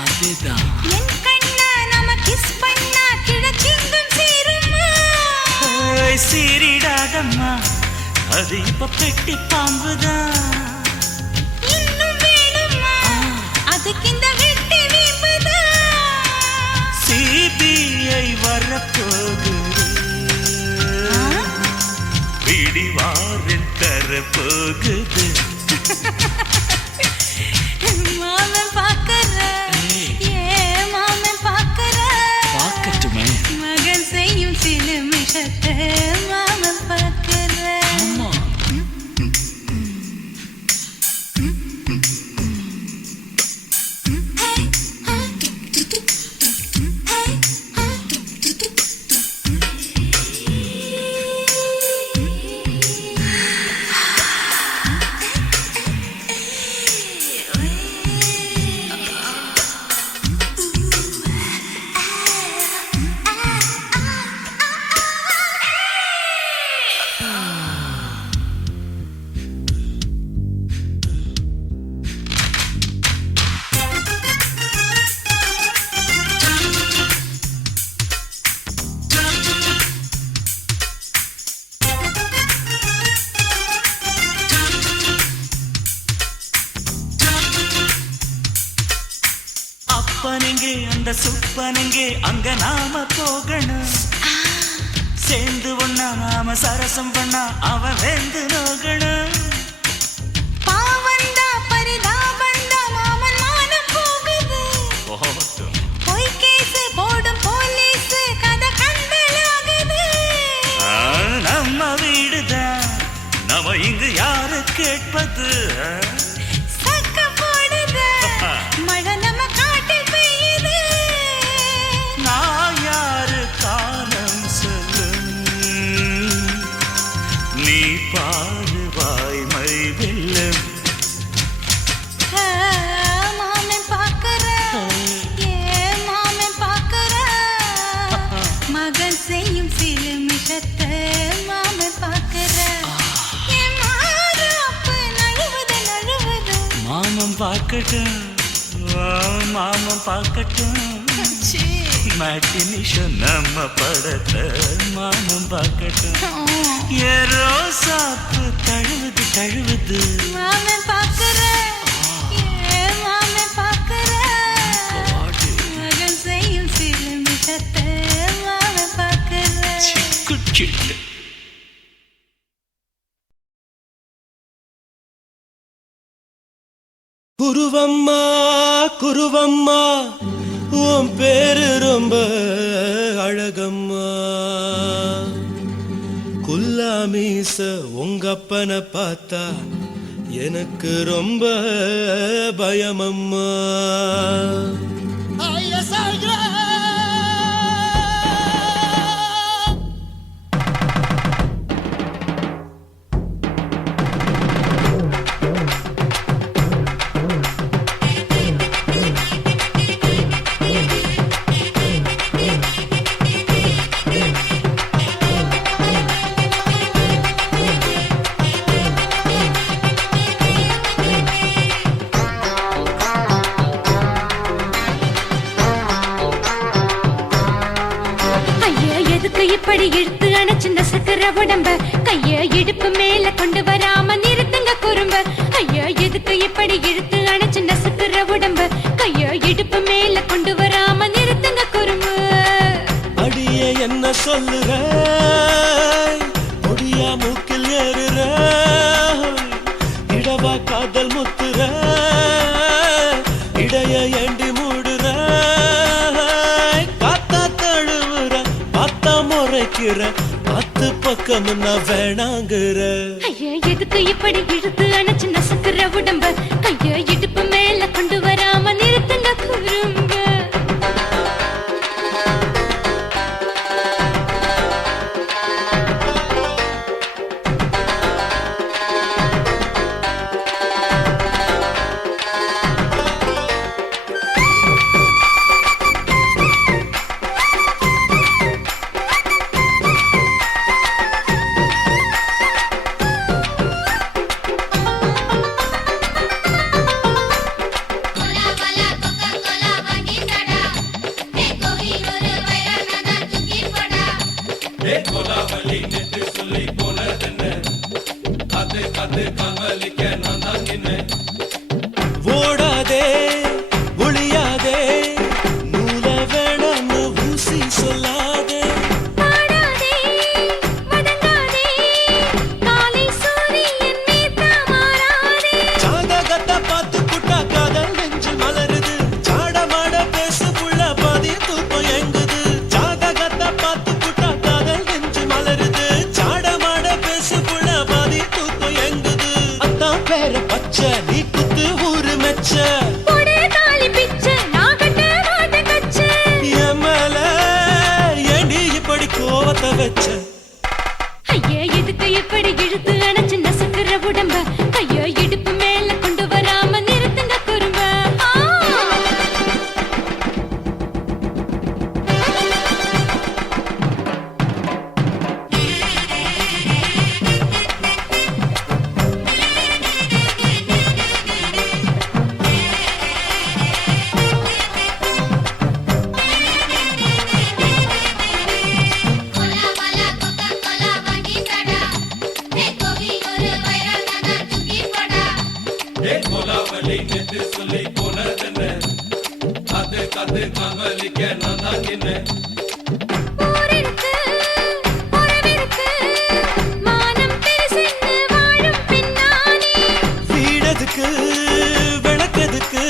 அதேதான் என் கண்ணா நாம கிஸ் பண்ணா கிழச்சிங்கும் சீருமா சீரிடாதம்மா அது இப்ப பெட்டி பாம்புதான் இன்னும் வேணுமா அதுக்கு இந்த வெட்டி வீம்புதான் சிபிஐ வரப்போகுது பிடிவாரில் தரப்போகுது மாமன் பாக்கற மாமன் பாக்கற பார்க்கட்டுமே மகன் செய்யும் சில மிஷத்தை மாமன் பாக்கற அப்பனெங்கே அந்த சுப்பனெங்கே அங்க நாம போகணும் சேர்ந்து ஒண்ணா நாம சரசம் பண்ணா அவன் வெந்து நோகணும் பாவந்தா பரிதாபந்தா மாமன் மானம் போகுது பொய் கேஸ் போடும் போலீஸ் கதை கண்டலாகுது நம்ம வீடுதான் நம்ம இங்கு யாரு கேட்பது சக்க போடுது மழை நம்ம காட்டில் பெய்யுது நான் யாரு காலம் சொல்லும் நீ பாரு வாய்மை வெல்லும் மாமன் பாக்கற மாமன் பாக்கற மகன் செய்யும் சில மிஷத்தை மாமன் பாக்கற மாறாப்பு நழுவுது மாமன் பார்க்கட்டும் மாமன் பார்க்கட்டும் மேட்டினிஷன் நம்ம படத்தை மாமன் பார்க்கட்டும் ஏரோ சாப்பு தழுவுது தழுவுது மாமன் பாக்கற மாமன் பாக்கற மகன் செய்யும் சில மிஷத்தை மாமன் பாக்கற குச்சிட்டு குருவம்மா குருவம்மா உன் பேரு ரொம்ப அழகம்மா குல்லாமீச உங்க அப்பனை பார்த்தா எனக்கு ரொம்ப பயமம்மா இப்படி இழுத்து அணைச்சிருந்த சக்கர உடம்ப கைய இடுப்பு மேல கொண்டு வராம நிறுத்துங்க குறும்ப ஐயா எதுக்கு இப்படி இழுத்து அணைச்சிருந்த சக்கர உடம்ப கைய இடுப்பு மேல கொண்டு வராம நிறுத்துங்க குறும்பு அடியே என்ன சொல்லுற முடியா மூக்கில் ஏறுற இடவா காதல் முத்துற இடைய ஏண்டி மூடுற காத்தா தழுவுற பார்த்தா முறைக்கிற பத்து பக்கம் நான் வேணாங்குற ஐயா எதுக்கு இப்படி இழுத்து அணைச்சு நசுக்குற உடம்ப கைய இடுப்பு மேல கொண்டு வராம நிறுத்துங்க குறும்ப ஓடாதே ஒளியாதே நூல வேணான்னு ஊசி சொல்லாதே பாடாதே வதங்காதே காலை சூரியன் மீத மாறாதே ஜாதகத்தை பார்த்து புட்டா காதல் நெஞ்சு மலருது சாடமாட பேசு புள்ள பாதி தூக்கம் எங்குது ஜாதகத்தை பார்த்து புட்டா காதல் நெஞ்சு மலருது சாடமாட பேசு புள்ள பாதி தூக்கம் எங்குது அத்தான் பேர பச்சை நீ குத்து ஊரு மெச்ச போடே தாலி பிச்சை நான் கட்ட மாட்டேன் கச்சை எமல ஏண்டி இப்படி கோவத்தை வச்ச ஐயா எதுக்கு இப்படி இழுத்து அணைச்சு நசுக்குற உடம்ப ஐயோ இடுப்பு மேல கொண்டு வராம நிறுத்துங்க குறும்ப ஊரிருக்கு உறவிருக்கு மானம் பெருசென்னு வாழும் பின்னானே வீடதுக்கு விளக்கதுக்கு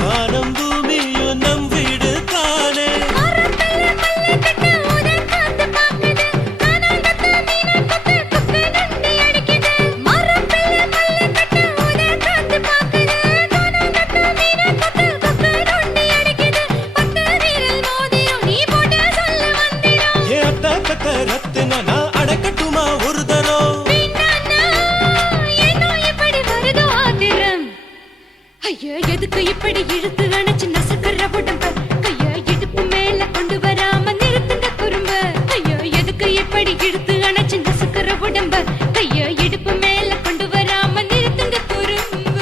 வானம் பூமியும் நம் வீடு தானே மரத்துல மல்லி கட்டு உதன் காத்து பாக்குது கானாங்கத்து மீனாங்கத்து குக்கு நண்டி அடிக்குது மரத்துல மல்லி கட்டு உதன் காத்து பாக்குது கானாங்கத்து மீனாங்கத்து குக்கு நண்டி அடிக்குது பத்து வீரல் மோதிரம் நீ போட்ட சொல்ல வந்திடும் ஏ அத்த கத்த ரத்தின நான் அடக்கட்டுமா ஒரு தரம் பின்னானா ஏனோ இப்படி வருதோ ஆத்திரம் ஐயோ எதுக்கு இப்படி இழுத்து அணைச்சு நசுக்குற உடம்ப கைய இடுப்பு மேல கொண்டு வராம நிறுத்துங்க குறும்ப ஐயோ எதுக்கு இப்படி இழுத்து அணைச்சு நசுக்குற உடம்ப கைய இடுப்பு மேல கொண்டு வராம நிறுத்துங்க குறும்ப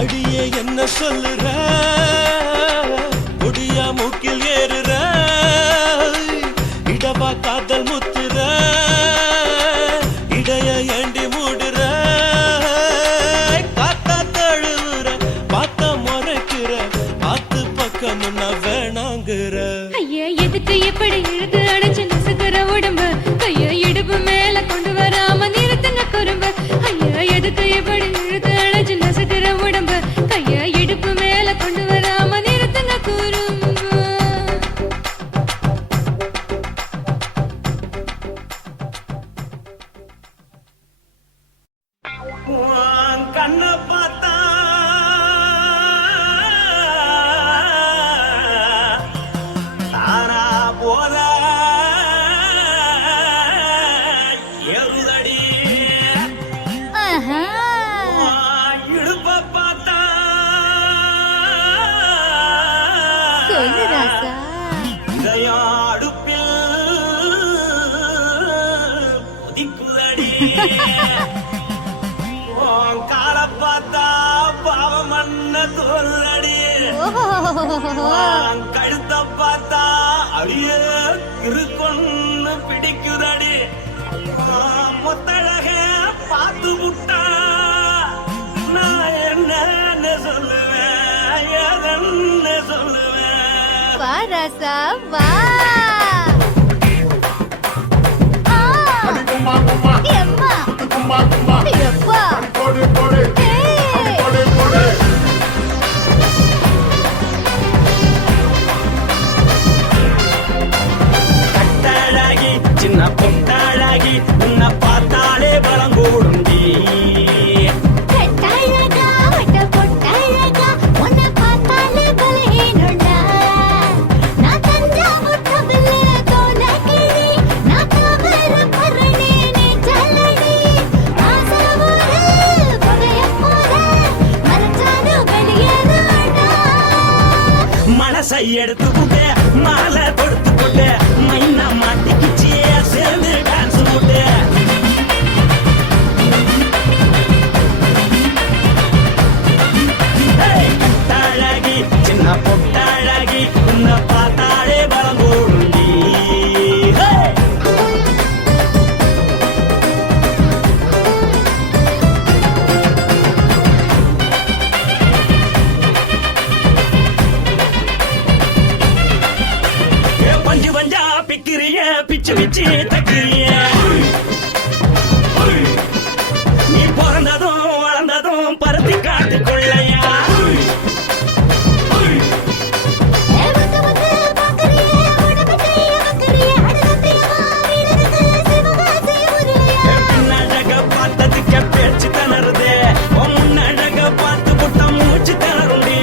அடியே என்ன சொல்லுற ஒடியா மூக்கில் ஏறுற இடவா காதல் முத்துற இடைய ஏண்டி மூடுற காத்தா தழுவுற பார்த்த முறைக்கிற பார்த்து பக்கம் முன்ன வேணாங்கிற ஐயா எதுக்கு இப்படி இழுத்து அணைச்சு நசுக்குற உடம்ப கைய இடுப்பு மேல கொண்டு வராம நிறுத்துங்க குறும்ப ஐயா எதுக்கு இப்படி இழுத்து அணைச்சு நசுக்குற உடம்ப கைய இடுப்பு மேல கொண்டு வராம நிறுத்துங்க குறும்ப உன் கண்ணை பார்த்தா தாரா போல எருதடி உன் இடுப்பை பார்த்தா சொல்லு ராசா இதயம் அடுப்பில் கொதிக்குதடி உன் காலை பார்த்தா பாவம் மண்ண தோல்றடி உன் கழுத்தை பார்த்தா அடியே இருக்குன்னு பிடிக்குதடி உன் முத்தழக பார்த்து விட்டா நான் என்ன சொல்லுவேன் எதன்னு சொல்லுவேன் வா ராசா வா எம்மா எப்பா கட்டழகி சின்ன பொட்டழகி உன்னை பார்த்தாலே பலம் கூடுண்டி கட்டழகா வட்ட பொட்டழகா உன்னை பார்த்தாலே பலஹீனண்டா நான் தஞ்சாவூர் கவில்ல கோலகிரி நான் கவர பரணி நீ ஜல்லடி ஆசவூரு புகைய போல மரச்சானு வெளியேறாடா மனசை எடுத்துக்கிட்டே மாலை கொடுத்துக்கிட்டே மைனா மாட்டிக்கிச்சியே சேர்ந்து டான்ஸ் முட்டே அடிச்சு தக்கிறிய நீ பிறந்ததும் வளர்ந்ததும் பருத்தி காட்டுக்குள்ளையா பின்னழக பார்த்ததுக்கு பேச்சு திணறுது முன்னழக பார்த்து புட்ட மூச்சு திணறுண்டி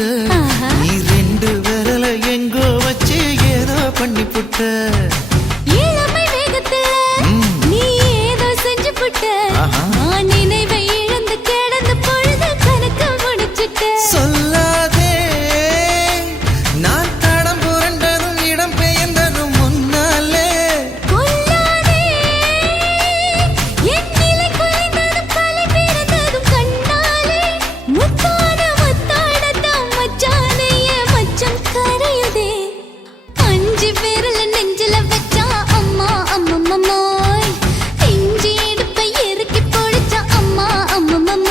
புட்ட நீ ரெண்டு விரல எங்கோ வச்சு ஏதோ பண்ணி புட்ட இளமை வேகத்துல நீ ஏதோ செஞ்சு புட்ட நான் நினைவை இழந்து கிடந்த பொழுது கணக்கு முடிச்சிட்ட சொல்லாதே நான் தடம் புரண்டதும் இடம் பெயர்ந்ததும் முன்னாலே கொல்லாதே என் நிலை குலைந்ததும் கலை பிறந்ததும் கண்ணாலே முத்தான முத்தாடத்தான் மச்சானே என் மச்சம் கரையுதே அஞ்சு விரல நெஞ்சில வச்சா அம்மா அம்மம்மோய் இஞ்சி இடுப்பை இறுக்கி பொடிச்சா அம்மா அம்மம்மோய்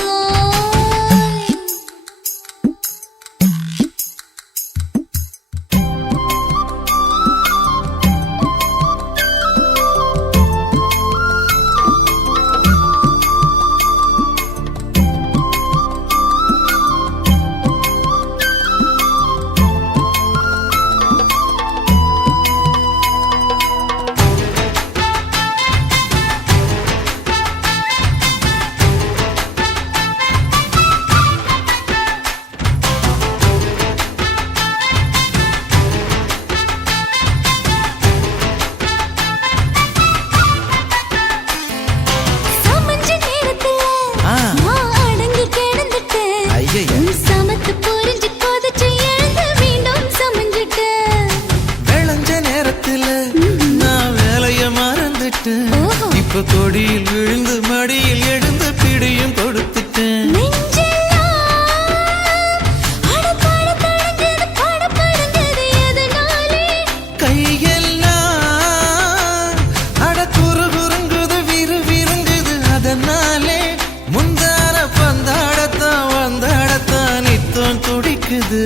சமஞ்ச நேரத்துல நான் அடங்கி கிடந்துட்டேன் ஐயைய. நீ சமத்து புரிஞ்சு கொதிச்சு எழுந்து மீண்டும் சமஞ்சிட்டேன் விளைஞ்ச நேரத்துல நான் வேலைய மறந்துட்டேன் ஓஹோ. இப்ப கொடியில் விழுந்து மடியில் எழுந்து பிடியும் கொடுத்துட்டேன் நெஞ்செல்லாம் அடப்பாட தடஞ்சது படபடஞ்சது எதனாலே கையெல்லாம் அட குறு குறுங்குது விறு விருங்குது அதனாலே முந்தார பந்தாடத்தான் வந்தாடத்தான் நித்தம் துடிக்குது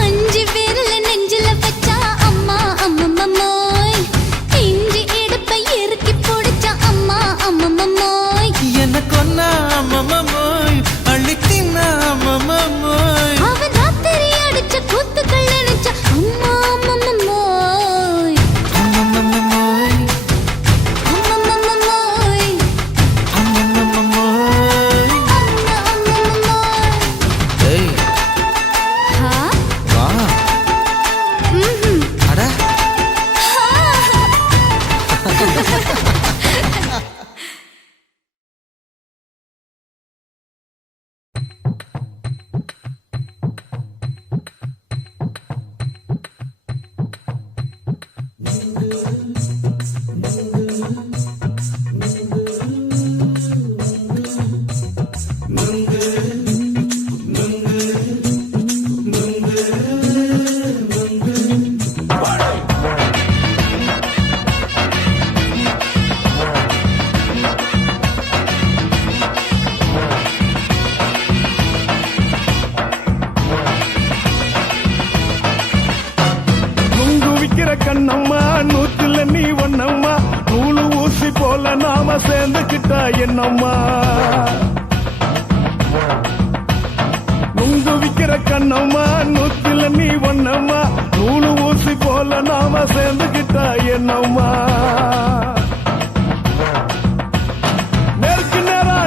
அஞ்சு விரல நெஞ்சில வச்சா அம்மா அம்மம்மோய் இஞ்சி இடுப்பை இறுக்கி பொடிச்சா அம்மா அம்மம்மோய் என்ன கொன்னா அம்மம்மோய் அள்ளி தின்னா அம்மம்மோய் அவன் ராத்திரி அடிச்ச கூத்துக்கள் நினைச்சா அம்மா அம்மம்மோய் அம்மம்மோய் அம்மம்மோய் அம்மம்மோய் அம்மா அம்மம்மோய் ஏய் ஹா வா அட நுங்கு விக்கிற கண்ணம்மா நூத்துல நீ ஒன்னம்மா நூலு ஊசி போல நாம சேர்ந்துக்கிட்டா என்னம்மா நுங்கு விக்கிற கண்ணம்மா நூத்துல நீ ஒன்னம்மா நூலு ஊசி போல நாம சேர்ந்துக்கிட்டா என்னம்மா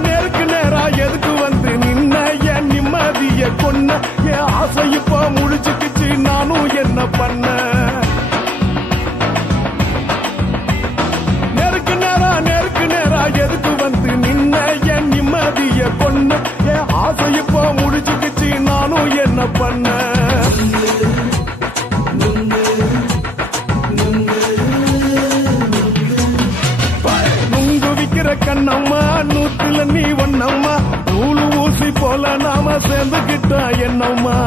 நேருக்கு நேரா எதுக்கு வந்து நின்ன என் நிம்மதிய கொன்ன என் ஆசை இப்ப முடிச்சுக்கிச்சு நானும் என்ன பண்ண நேருக்கு நேரா எதுக்கு வந்து நின்ன என் நிம்மதிய கொன்ன என் ஆசை இப்ப முடிச்சுக்கிச்சு நானும் என்ன பண்ண நுங்கு விக்கிற கண்ணம்மா நூத்துல நீ ஒன்னம்மா நூலு ஊசி போல நாம சேர்ந்துக்கிட்டா என்னம்மா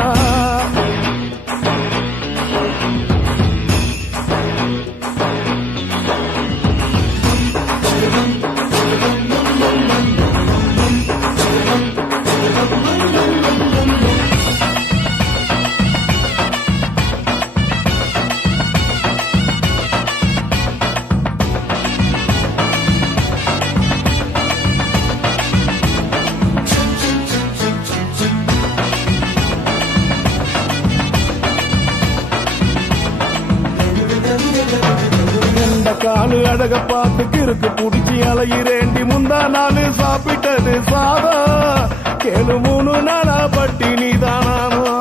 காலு அழக பார்த்து கிறுக்கு புடிச்சி அலையிறேண்டி முந்தா நாலு சாப்பிட்டது சாதம் கேளு 3 நாளா பட்டினி தானாமா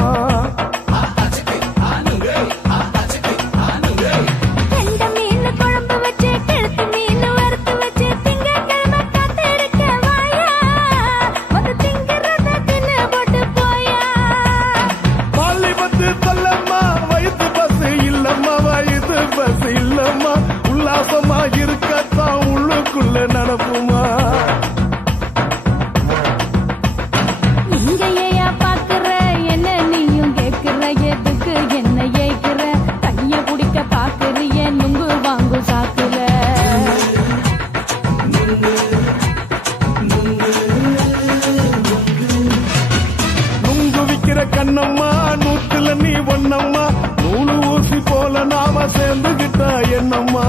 கண்ணம்மா நூத்துல நீ ஒன்னம்மா நூலு ஊசி போல நாம சேர்ந்துகிட்டா என்னம்மா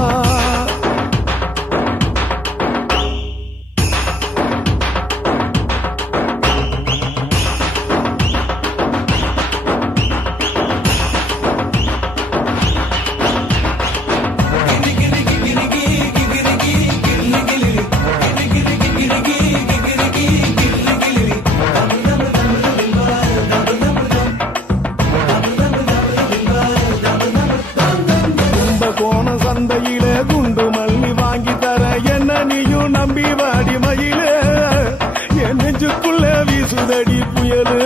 கும்பகோண சந்தையிலே குண்டு மல்லி வாங்கி தர என்ன நீயும் நம்பி வாடி மயிலே என் நெஞ்சுக்குள்ள வீசுதடி புயலு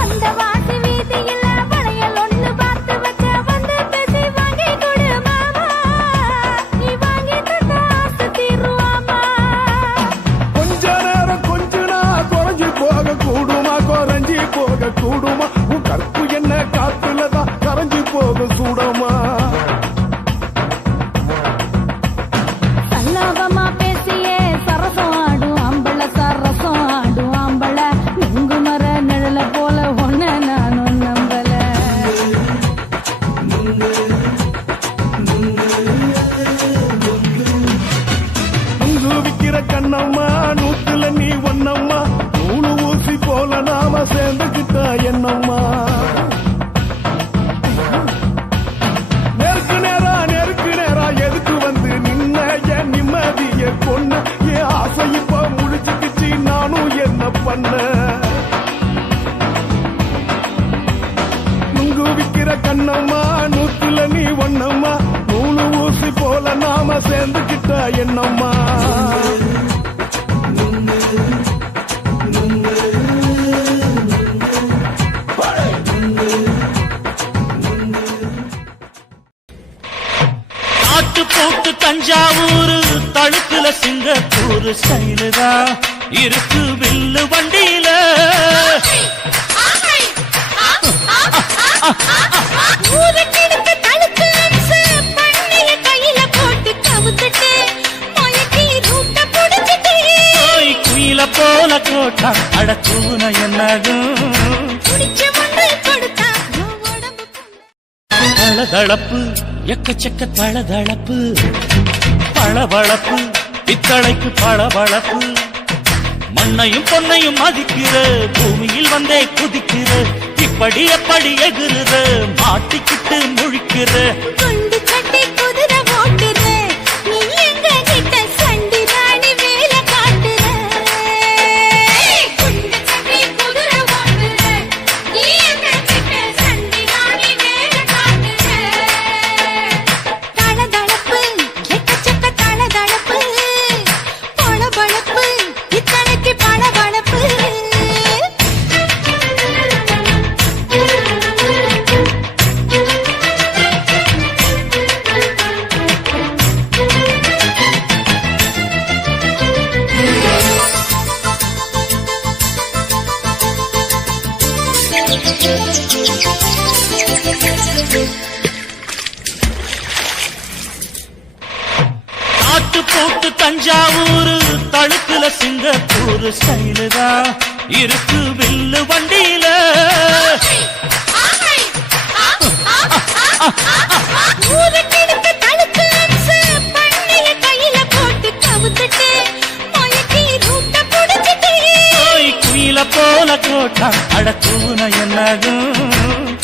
அந்த வாசி வீதியில வளையல் ஒண்ணு பார்த்து வச்ச வந்து பேசி வாங்கி கொடு மாமா நீ வாங்கி தந்தா ஆசை தீருவாமா கொஞ்ச நேரம் கொஞ்ச நான் குறைஞ்சி போக கூடுமா குறைஞ்சி போக கூடுமா உன் கற்பு என்ன காத்துலதான் கரைஞ்சி போக சூடமா சல்லாபமா பேசியே சரசம் ஆடும் அம்பள சரசம் ஆடும் அம்பள நுங்கு மர நிழல போல ஒன்ன நானும் நம்பல நுங்கு விக்கிற கண்ணம்மா நூத்துல நீ ஒன்னம்மா நூலு ஊசி போல நாம சேர்ந்துகிட்டா என்னம்மா நெருக்கு நேரா எதுக்கு வந்து நின்ன என் நிம்மதிய கொன்ன என் ஆசை இப்ப முடிச்சுக்கிச்சு நானும் என்ன பண்ண நுங்கு விக்கிற கண்ணம்மா நூத்துல நீ ஒன்னம்மா நூலு ஊசி போல நாம சேர்ந்துகிட்டா என்னம்மா நாட்டு போட்டு தஞ்சாவூர் தழுக்குல சிங்கப்பூர் ஸ்டைலுதா இருக்கு வில்லு வண்டியில ஊருக்கெடுத்து தடுத்து அம்சு பண்ணைய கையில போட்டு கவுத்துட்டு மயக்கி ரூட்ட புடிச்சிட்டு ஓய் குயில போல கோட்டா அடக்கூன என்னதும் குடிச்ச மண்ணு கொடுத்தா உடம்பு தளதளப்பு எக்கச்சக்க தளதளப்பு பளபளப்பு பித்தளைக்கு பளபளப்பு மண்ணையும் பொன்னையும் மதிக்கிற பூமியில் வந்தே குதிக்கிற இப்படி எப்படி எகுறுற மாட்டிக்கிட்டு முழிக்கிற குண்டு சட்டி குதிரை ஓட்டுற நீ எங்க கிட்ட சண்டி ராணி வேலை காட்டுற குண்டு சட்டி குதிரை ஓட்டுற நீ எங்க கிட்ட சண்டி ராணி வேலை காட்டுற தளதளப்பு எக்கச்சக்க தளதளப்பு பளபளப்பு இத்தனைக்கு பளபளப்பு நாட்டு போட்டு தஞ்சாவூர் தழுக்குல சிங்கப்பூர் ஸ்டைலுதா இருக்கு வில்லு வண்டியில ஊருக்கெடுத்து தடுத்து அம்சு பண்ணைய கையில போட்டு கவுத்துட்டு மயக்கி ரூட்ட புடிச்சிட்டு ஓய் குயில போல கோட்டா அடக்கூன என்னதும்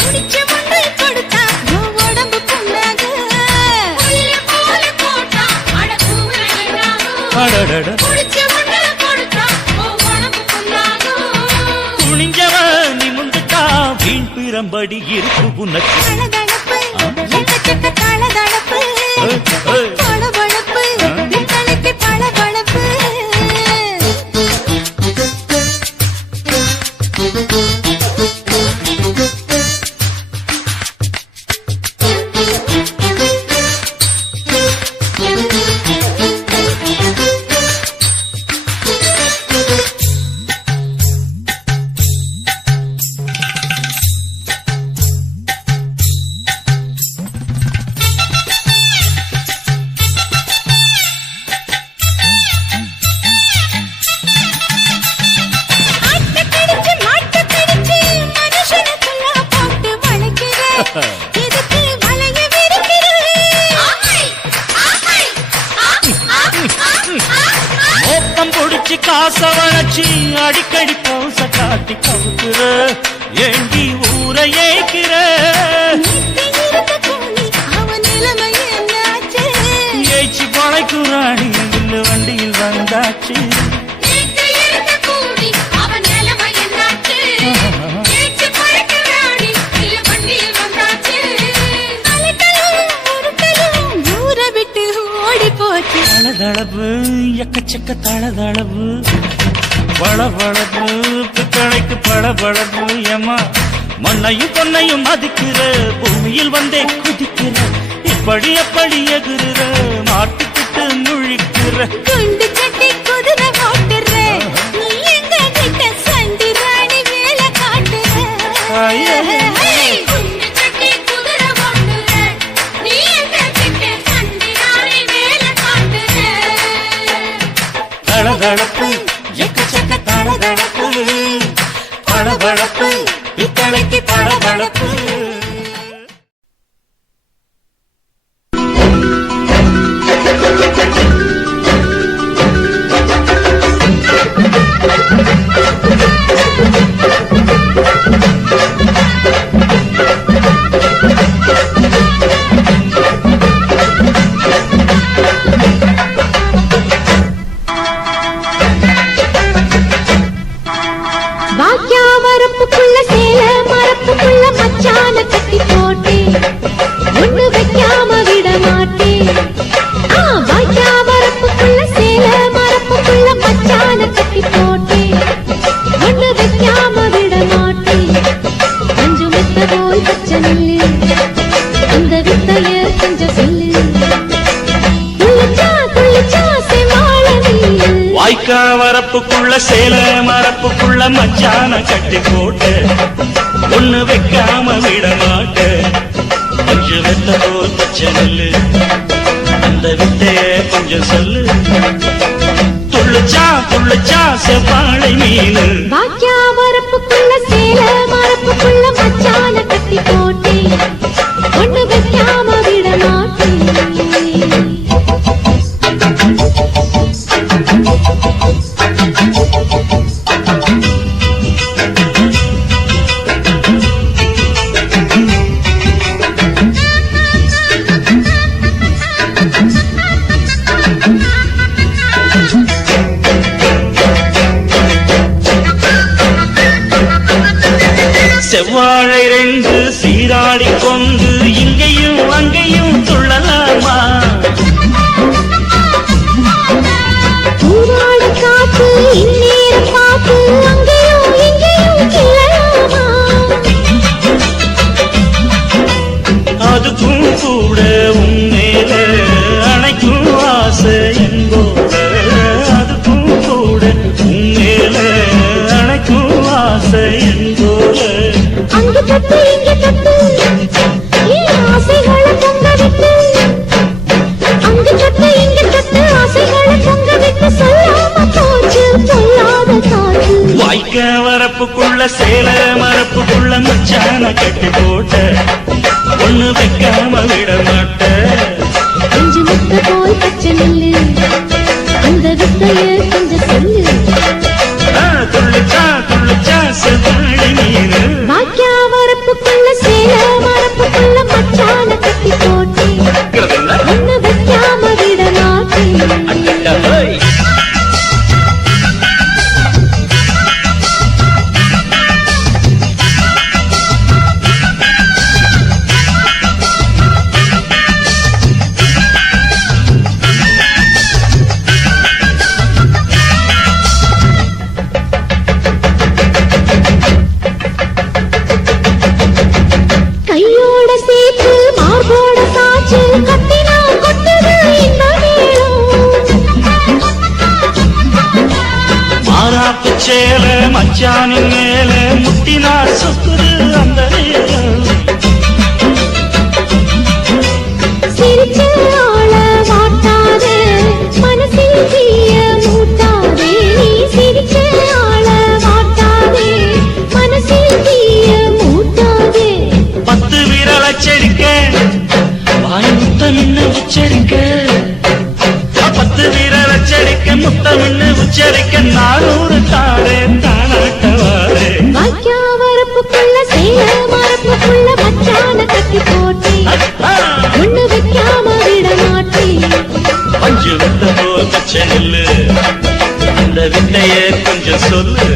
குடிச்ச மண்ணு கொடுத்தா உடம்பு புண்ணாக குயில போல போட்டா அடக்கூற என்னாகும் அடடட குடிச்ச மண்ணு கொடுத்தா உடம்பு புண்ணாக துணிஞ்சவன் நிமிந்துட்டா வீண் பிறம்படி இருக்கு உனக்கு தளதளப்பு எக்கச்சக்க தளதளப்பு பளபளப்பு இத்தனைக்கு பளபளப்பு வச்சு காச வளைச்சு அடிக்கடி போச காட்டி கவுக்குற ஏண்டி ஊரை ஏய்க்கிற ஏய்ச்சி பழைக்குறாடி இல்ல வண்டியில் வந்தாச்சு தளதளவு எக்கச்சக்க தளதளவு பளபளப்பு பித்தளைக்கு பளபளப்பு ஏமா மண்ணையும் பொன்னையும் மதிக்கிற பூமியில் வந்தே குதிக்கிற இப்படி எப்படி எகுற மாட்டுக்கிட்டு முழிக்கிற குண்டு சட்டி குதிரை ஓட்டுற நீ எங்க கிட்ட சண்டி ராணி வேலை காட்டுற குண்டு சட்டி குதிரை ஓட்டுற நீ எங்க கிட்ட சண்டி ராணி வேலை காட்டுற தளதளப்பு எக்கச்சக்க தளதளப்பு பளபளப்பு பித்தளைக்கு பளபளப்பு மரப்புக்குள்ள சேல மரப்புக்குள்ள மச்சான கட்டி போட்டே ஒண்ணு வைக்காம விட மாட்டேன் வாய்க்கா மரப்புக்குள்ள சேல மரப்புக்குள்ள மச்சான கட்டி போட்டே ஒண்ணு வைக்காம விட மாட்டேன் அஞ்சு மெத்த போல் பச்சை நெல்லு அந்த வித்தைய கொஞ்சம் சொல்லு துள்ளிச்சா துள்ளிச்சா செவாழ நீ வாய்க்கா வரப்புக்குள்ள சேல மரப்புக்குள்ள மச்சான கட்டி போட்டு ஒண்ணு வைக்காம விட மாட்ட கொஞ்சம் வெத்த போல் பச்சை நெல்லு அந்த வித்தைய கொஞ்சம் சொல்லு துள்ளுச்சா துள்ளுச்சா செவ்வாழை மீனு வாய்க்கா வரப்புக்குள்ள சேல மரப்புக்குள்ள மச்சான கட்டி போட்டே ஒண்ணு வைக்காம விட மாட்டேன் செவ்வாழை ரெண்டு சீராடி கொண்டு இங்கேயும் அங்கேயும் துள்ளலாமா ஊராட காத்து இந்நேர பாத்து அங்கேயும் இங்கேயும் கிளலாமா அதுக்கும் கூட உன்மேல அணைக்கும் ஆசை என்போட அதுக்கும் கூட உன்மேல அணைக்கும் ஆசை என்போட அங்க தொட்டு இங்க தொட்டு என் ஆசைகளை பொங்க விட்டு அங்க தொட்டு இங்க தொட்டு ஆசைகளை பொங்க விட்டு சொல்லாம போச்சு சொல்லாத காத்து வாய்க்க வரப்புக்குள்ள சேல மரப்புக்குள்ள மச்சான கட்டி போட்ட ஒண்ணு வைக்காம விட மாட்ட அஞ்சு முட்டை போல் பச்சை நெல்லு அந்த வித்தைய கொஞ்சம் சொல்லு துள்ளுச்சா துள்ளுச்சா செவ்வாழை மீனு வாய்க்கா வரப்புக்குள்ள சேல மரப்புக்குள்ள மச்சான கட்டி போட்டே ஒண்ணு வைக்காம விட மாட்டேன் கையோட சேர்த்து மார்போட சாச்சு கத்தினா கொட்டுது இந்த மாறாப்பு சேல மச்சானின் மேல முட்டினா சுக்குது அந்த நேரம் சிரிச்ச ஆள வாட்டாதே மனசில் தீய மூட்டாதே நீ சிரிச்ச ஆள வாட்டாதே மனசில் தீய மூட்டாதே 10 விரல் அச்சடிக்க வாய் முத்தம் என்ன உச்சரிக்க 10 விரல் அச்சடிக்க முத்தம் என்ன உச்சரிக்க பச்சரிக்க 400 தாரே தானாட்டவாரே வாய்க்கா வரப்புக்குள்ள சேல மரப்புக்குள்ள மச்சான கட்டி போட்டி ஒண்ணு வைக்காம விட மாட்டி பஞ்சு வித்த போல் பச்சை நெல்லு இந்த வித்தைய கொஞ்சம் சொல்லு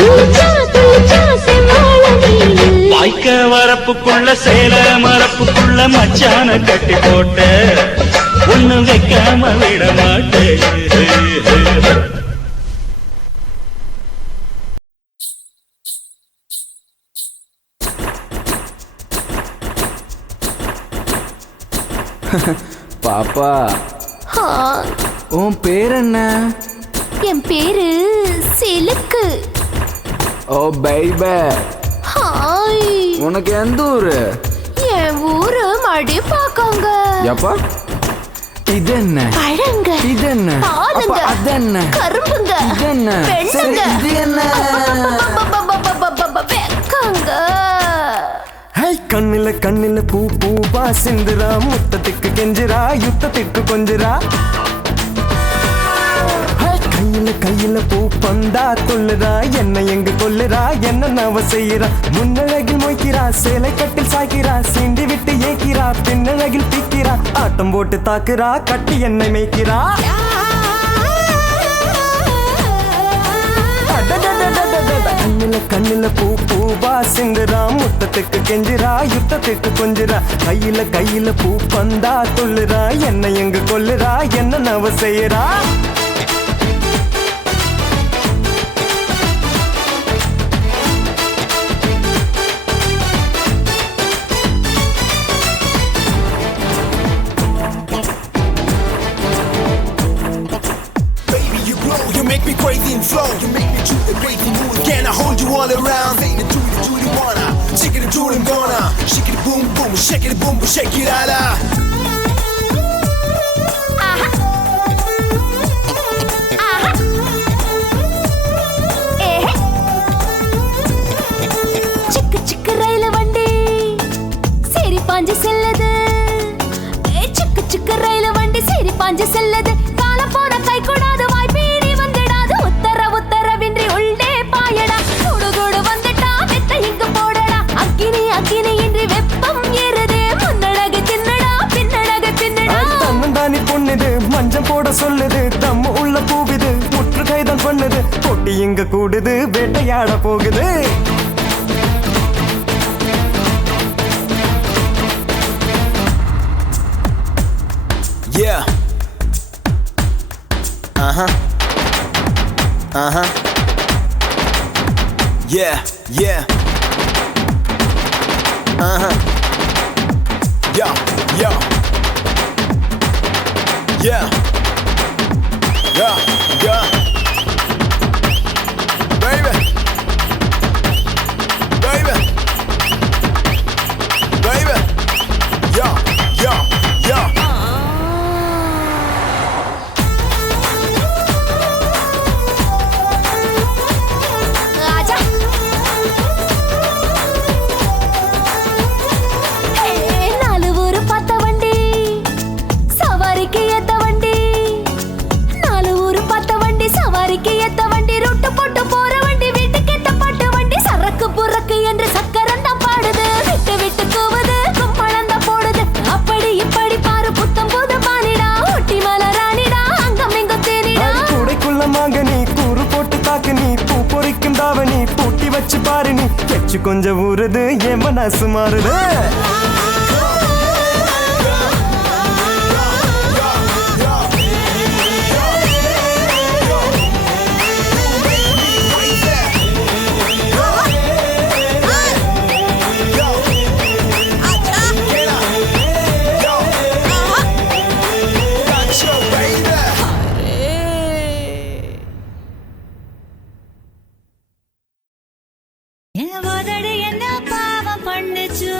துளிச்சா துளிச்சா செம்மாள நீலு வாய்க்க வரப்புக்குள்ள சேல மரப்புக்குள்ள மச்சான கட்டி போட்ட ஒண்ணு வைக்காம விட மாட்டேன் பாப்பா உன் பேர் என்ன? என் பேரு சிலுக்கு. ஓ பைபே, ஹாய். உனக்கு எந்த ஊரு? என் ஊரு மடிப்பாக்கங்க. எப்பா இது என்ன? பழங்க. இது என்ன? பாலுங்க. அது என்ன? கரும்புங்க. இது என்ன? பெண்ணுங்க. இது என்ன? வெக்கங்க. கண்ணில கண்ணில பூ பூவா சிந்துரா முத்தத்துக்கு கெஞ்சிரா யுத்தத்துக்கு கொஞ்சிரா கையில கையில பூ பந்தா கொள்ளுறா என்ன எங்க கொல்லுறா என்ன நவ செய்யறா முன்னழகில் மொய்க்கிறா சேலை கட்டில் சாய்க்கிறா சீண்டி விட்டு ஏக்கிறா பின்னழகில் தீக்கிறா ஆட்டம் போட்டு தாக்குறா கட்டி என்னை மேய்க்கிறா கண்ணில கண்ணில பூ பூவா சிந்துரா முத்தத்துக்கு கெஞ்சிரா யுத்தத்துக்கு கொஞ்சிரா கையில கையில பூ பந்தா கொள்ளுறா என்ன எங்க கொல்லுறா என்ன நவ செய்யறா Crazy and flow, you make me choose the crazy mood. Can I hold you all around? Say the Judy wanna, shake it, Judy gonna, shake it, boom boom, shake it, boom boom, shake it, ala. சிக்கு சிக்கு ரயில் வண்டி சரி பாஞ்சு செல்லது. சிக்கு சிக்கு ரயில் வண்டி சரி பாஞ்சு செல்லது. காலம் போன கை கூடாது வாய்ப்பீ மஞ்சம் போட சொல்லுது தம்ம உள்ள பூவிது முற்று கைதான் பண்ணுது பொட்டி இங்க கூடுது வேட்டையாட போகுது Yeah. Yeah, yeah. Yo, yo. Yeah, yeah, yeah, baby, baby, baby, yeah, yeah, yeah. கொஞ்சம் ஊறுது என் மனசு மாறுது என்ன பாவம் பண்ணுச்சோ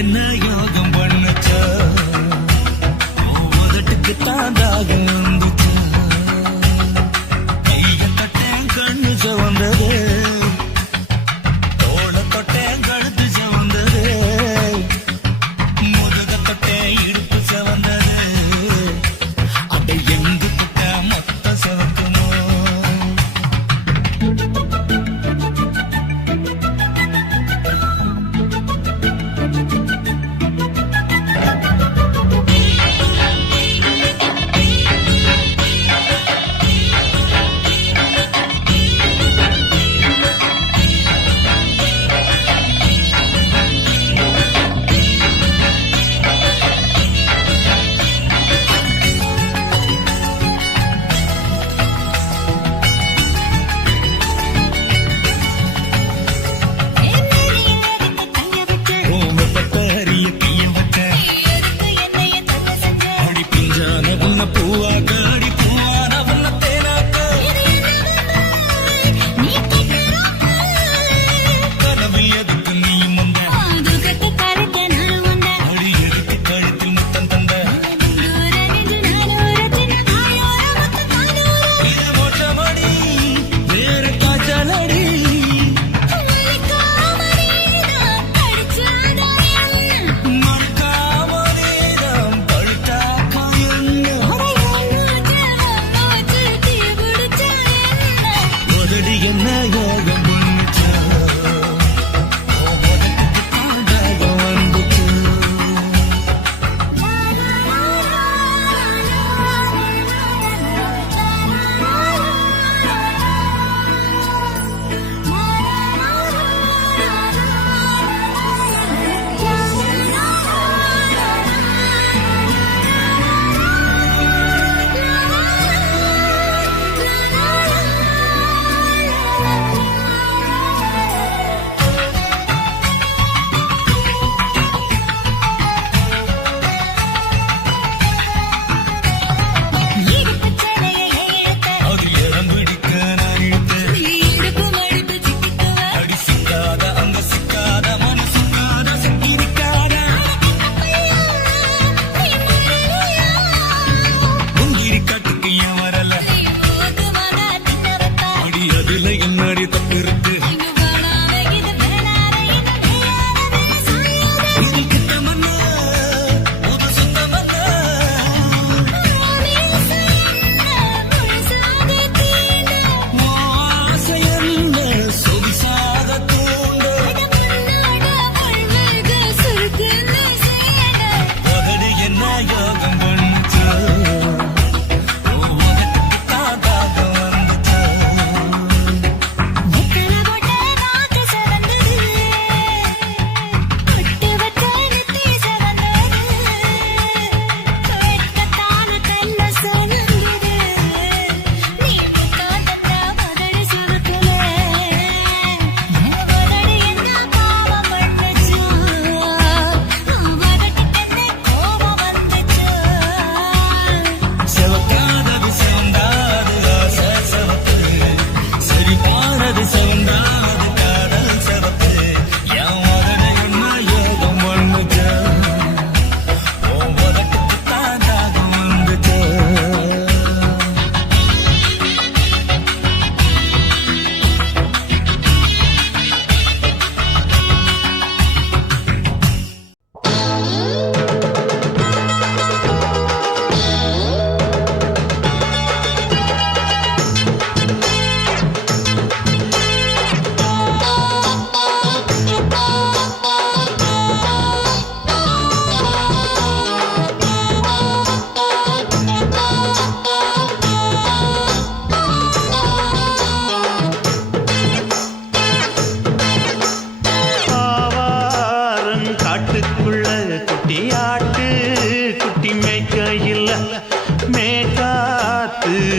என்ன யோகம் பண்ணுச்சா உதட்டுக்கு தாண்டாகும் வந்துச்சா கைய தொட்டேன் கண்ணு சவந்தது தோட தொட்டேன் கழுத்து சவந்தது முதுக தொட்டேன் இடுப்பு சவந்தது அதை எங்கு கிட்ட மொத்த சவக்குமோ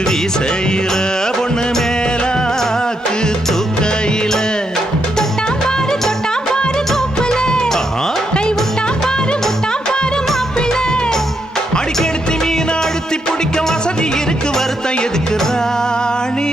வீசையில பொண்ணு மேலாக்கு தூக்கையில அடிக்கெடுத்து மீன் அழுத்தி பிடிக்க வசதி இருக்கு வருத்தம் எதுக்கு ராணி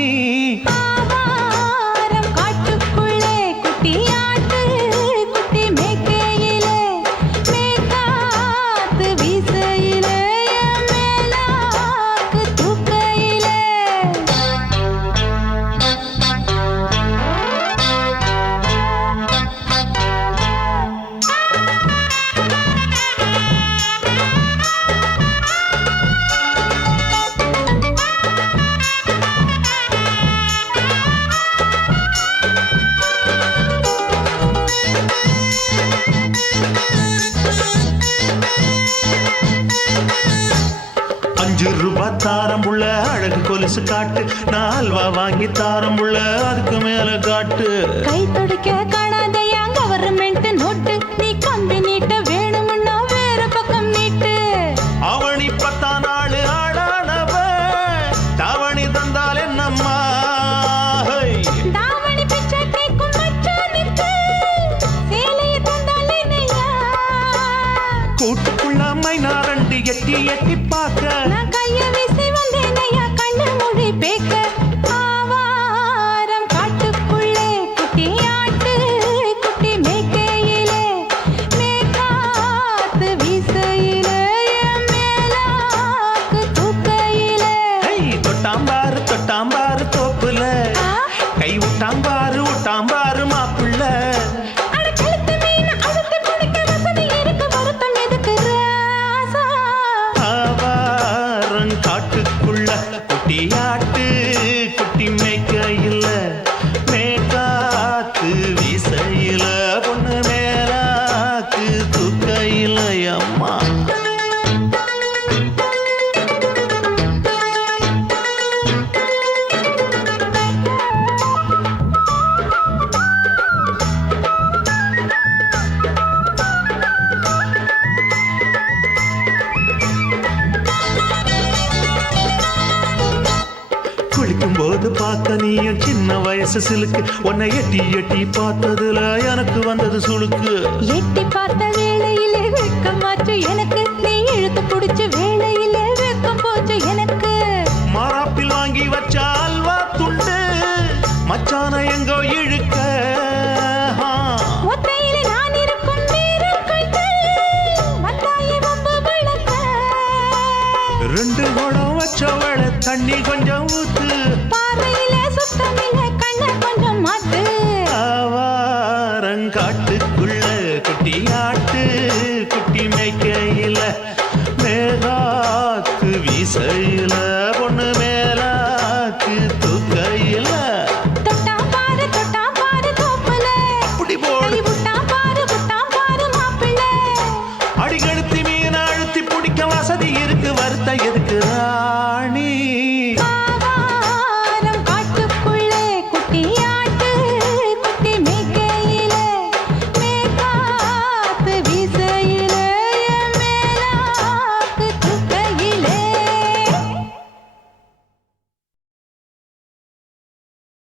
தாரம் புள்ள அழகு கொலுசு காட்டு நான் அல்வா வாங்கி தாரம் புள்ள அதுக்கு மேல காட்டு கை துடிக்க காணாதையா கவர்மெண்ட் நோட்டு நீ கம்பி நீட்ட வேணும்னா வேற பக்கம் நீட்டு அவனி 10 நாள் ஆடானவ தாவணி தந்தால் என்னம்மா தாவணி பிச்சை கேக்கும் மச்சானுக்கு சேலைய தந்தால் என்னையா கூட்டுக்குள்ள மைனாரண்டு எட்டி எட்டி பார்க்க நான் கைய வீசி வந்தேனையா கண்ணு மொழி பேக்க ஆவாரம் காட்டுக்குள்ளே குட்டி ஆட்டு குட்டி மேய்க்கையிலே மேக்காத்து வீசையிலே என் மேலாக்கு தூக்கையிலே தொட்டாம்பாரு தோப்புல கை விட்டாம்பாரு மாப்புள்ள அட கழுத்து மீன் அழுத்து குடிக்க வசதி இருக்கு வருத்தம் எதுக்கு ராசா ஆவாரம் காட்டுக்குள்ள குட்டியாட்டு குட்டி மேய்க்கையில மேக்காத்து வீசையில பொண்ணு மேலாக்கு தூக்கையில அம்மா குளிக்கும் போது பார்க்க நீயும் சின்ன வயசு சிலுக்கு உன்னை எட்டி எட்டி பார்த்ததுல எனக்கு வந்தது சுளுக்கு எட்டி பார்த்த வேளையிலே வெக்கமாச்சு எனக்கு நீ இழுத்து புடிச்ச வேளையிலே வெக்கம் போச்சு எனக்கு மாறாப்பில் வாங்கி வச்ச அல்வா துண்டு மச்சான எங்கோ இழுக்க ஒத்தையிலே நான் இருக்கும் நேரம் கண்டு வந்தாயே வம்பு விளக்க 2 குடம் வச்சவள தண்ணி கொஞ்சம்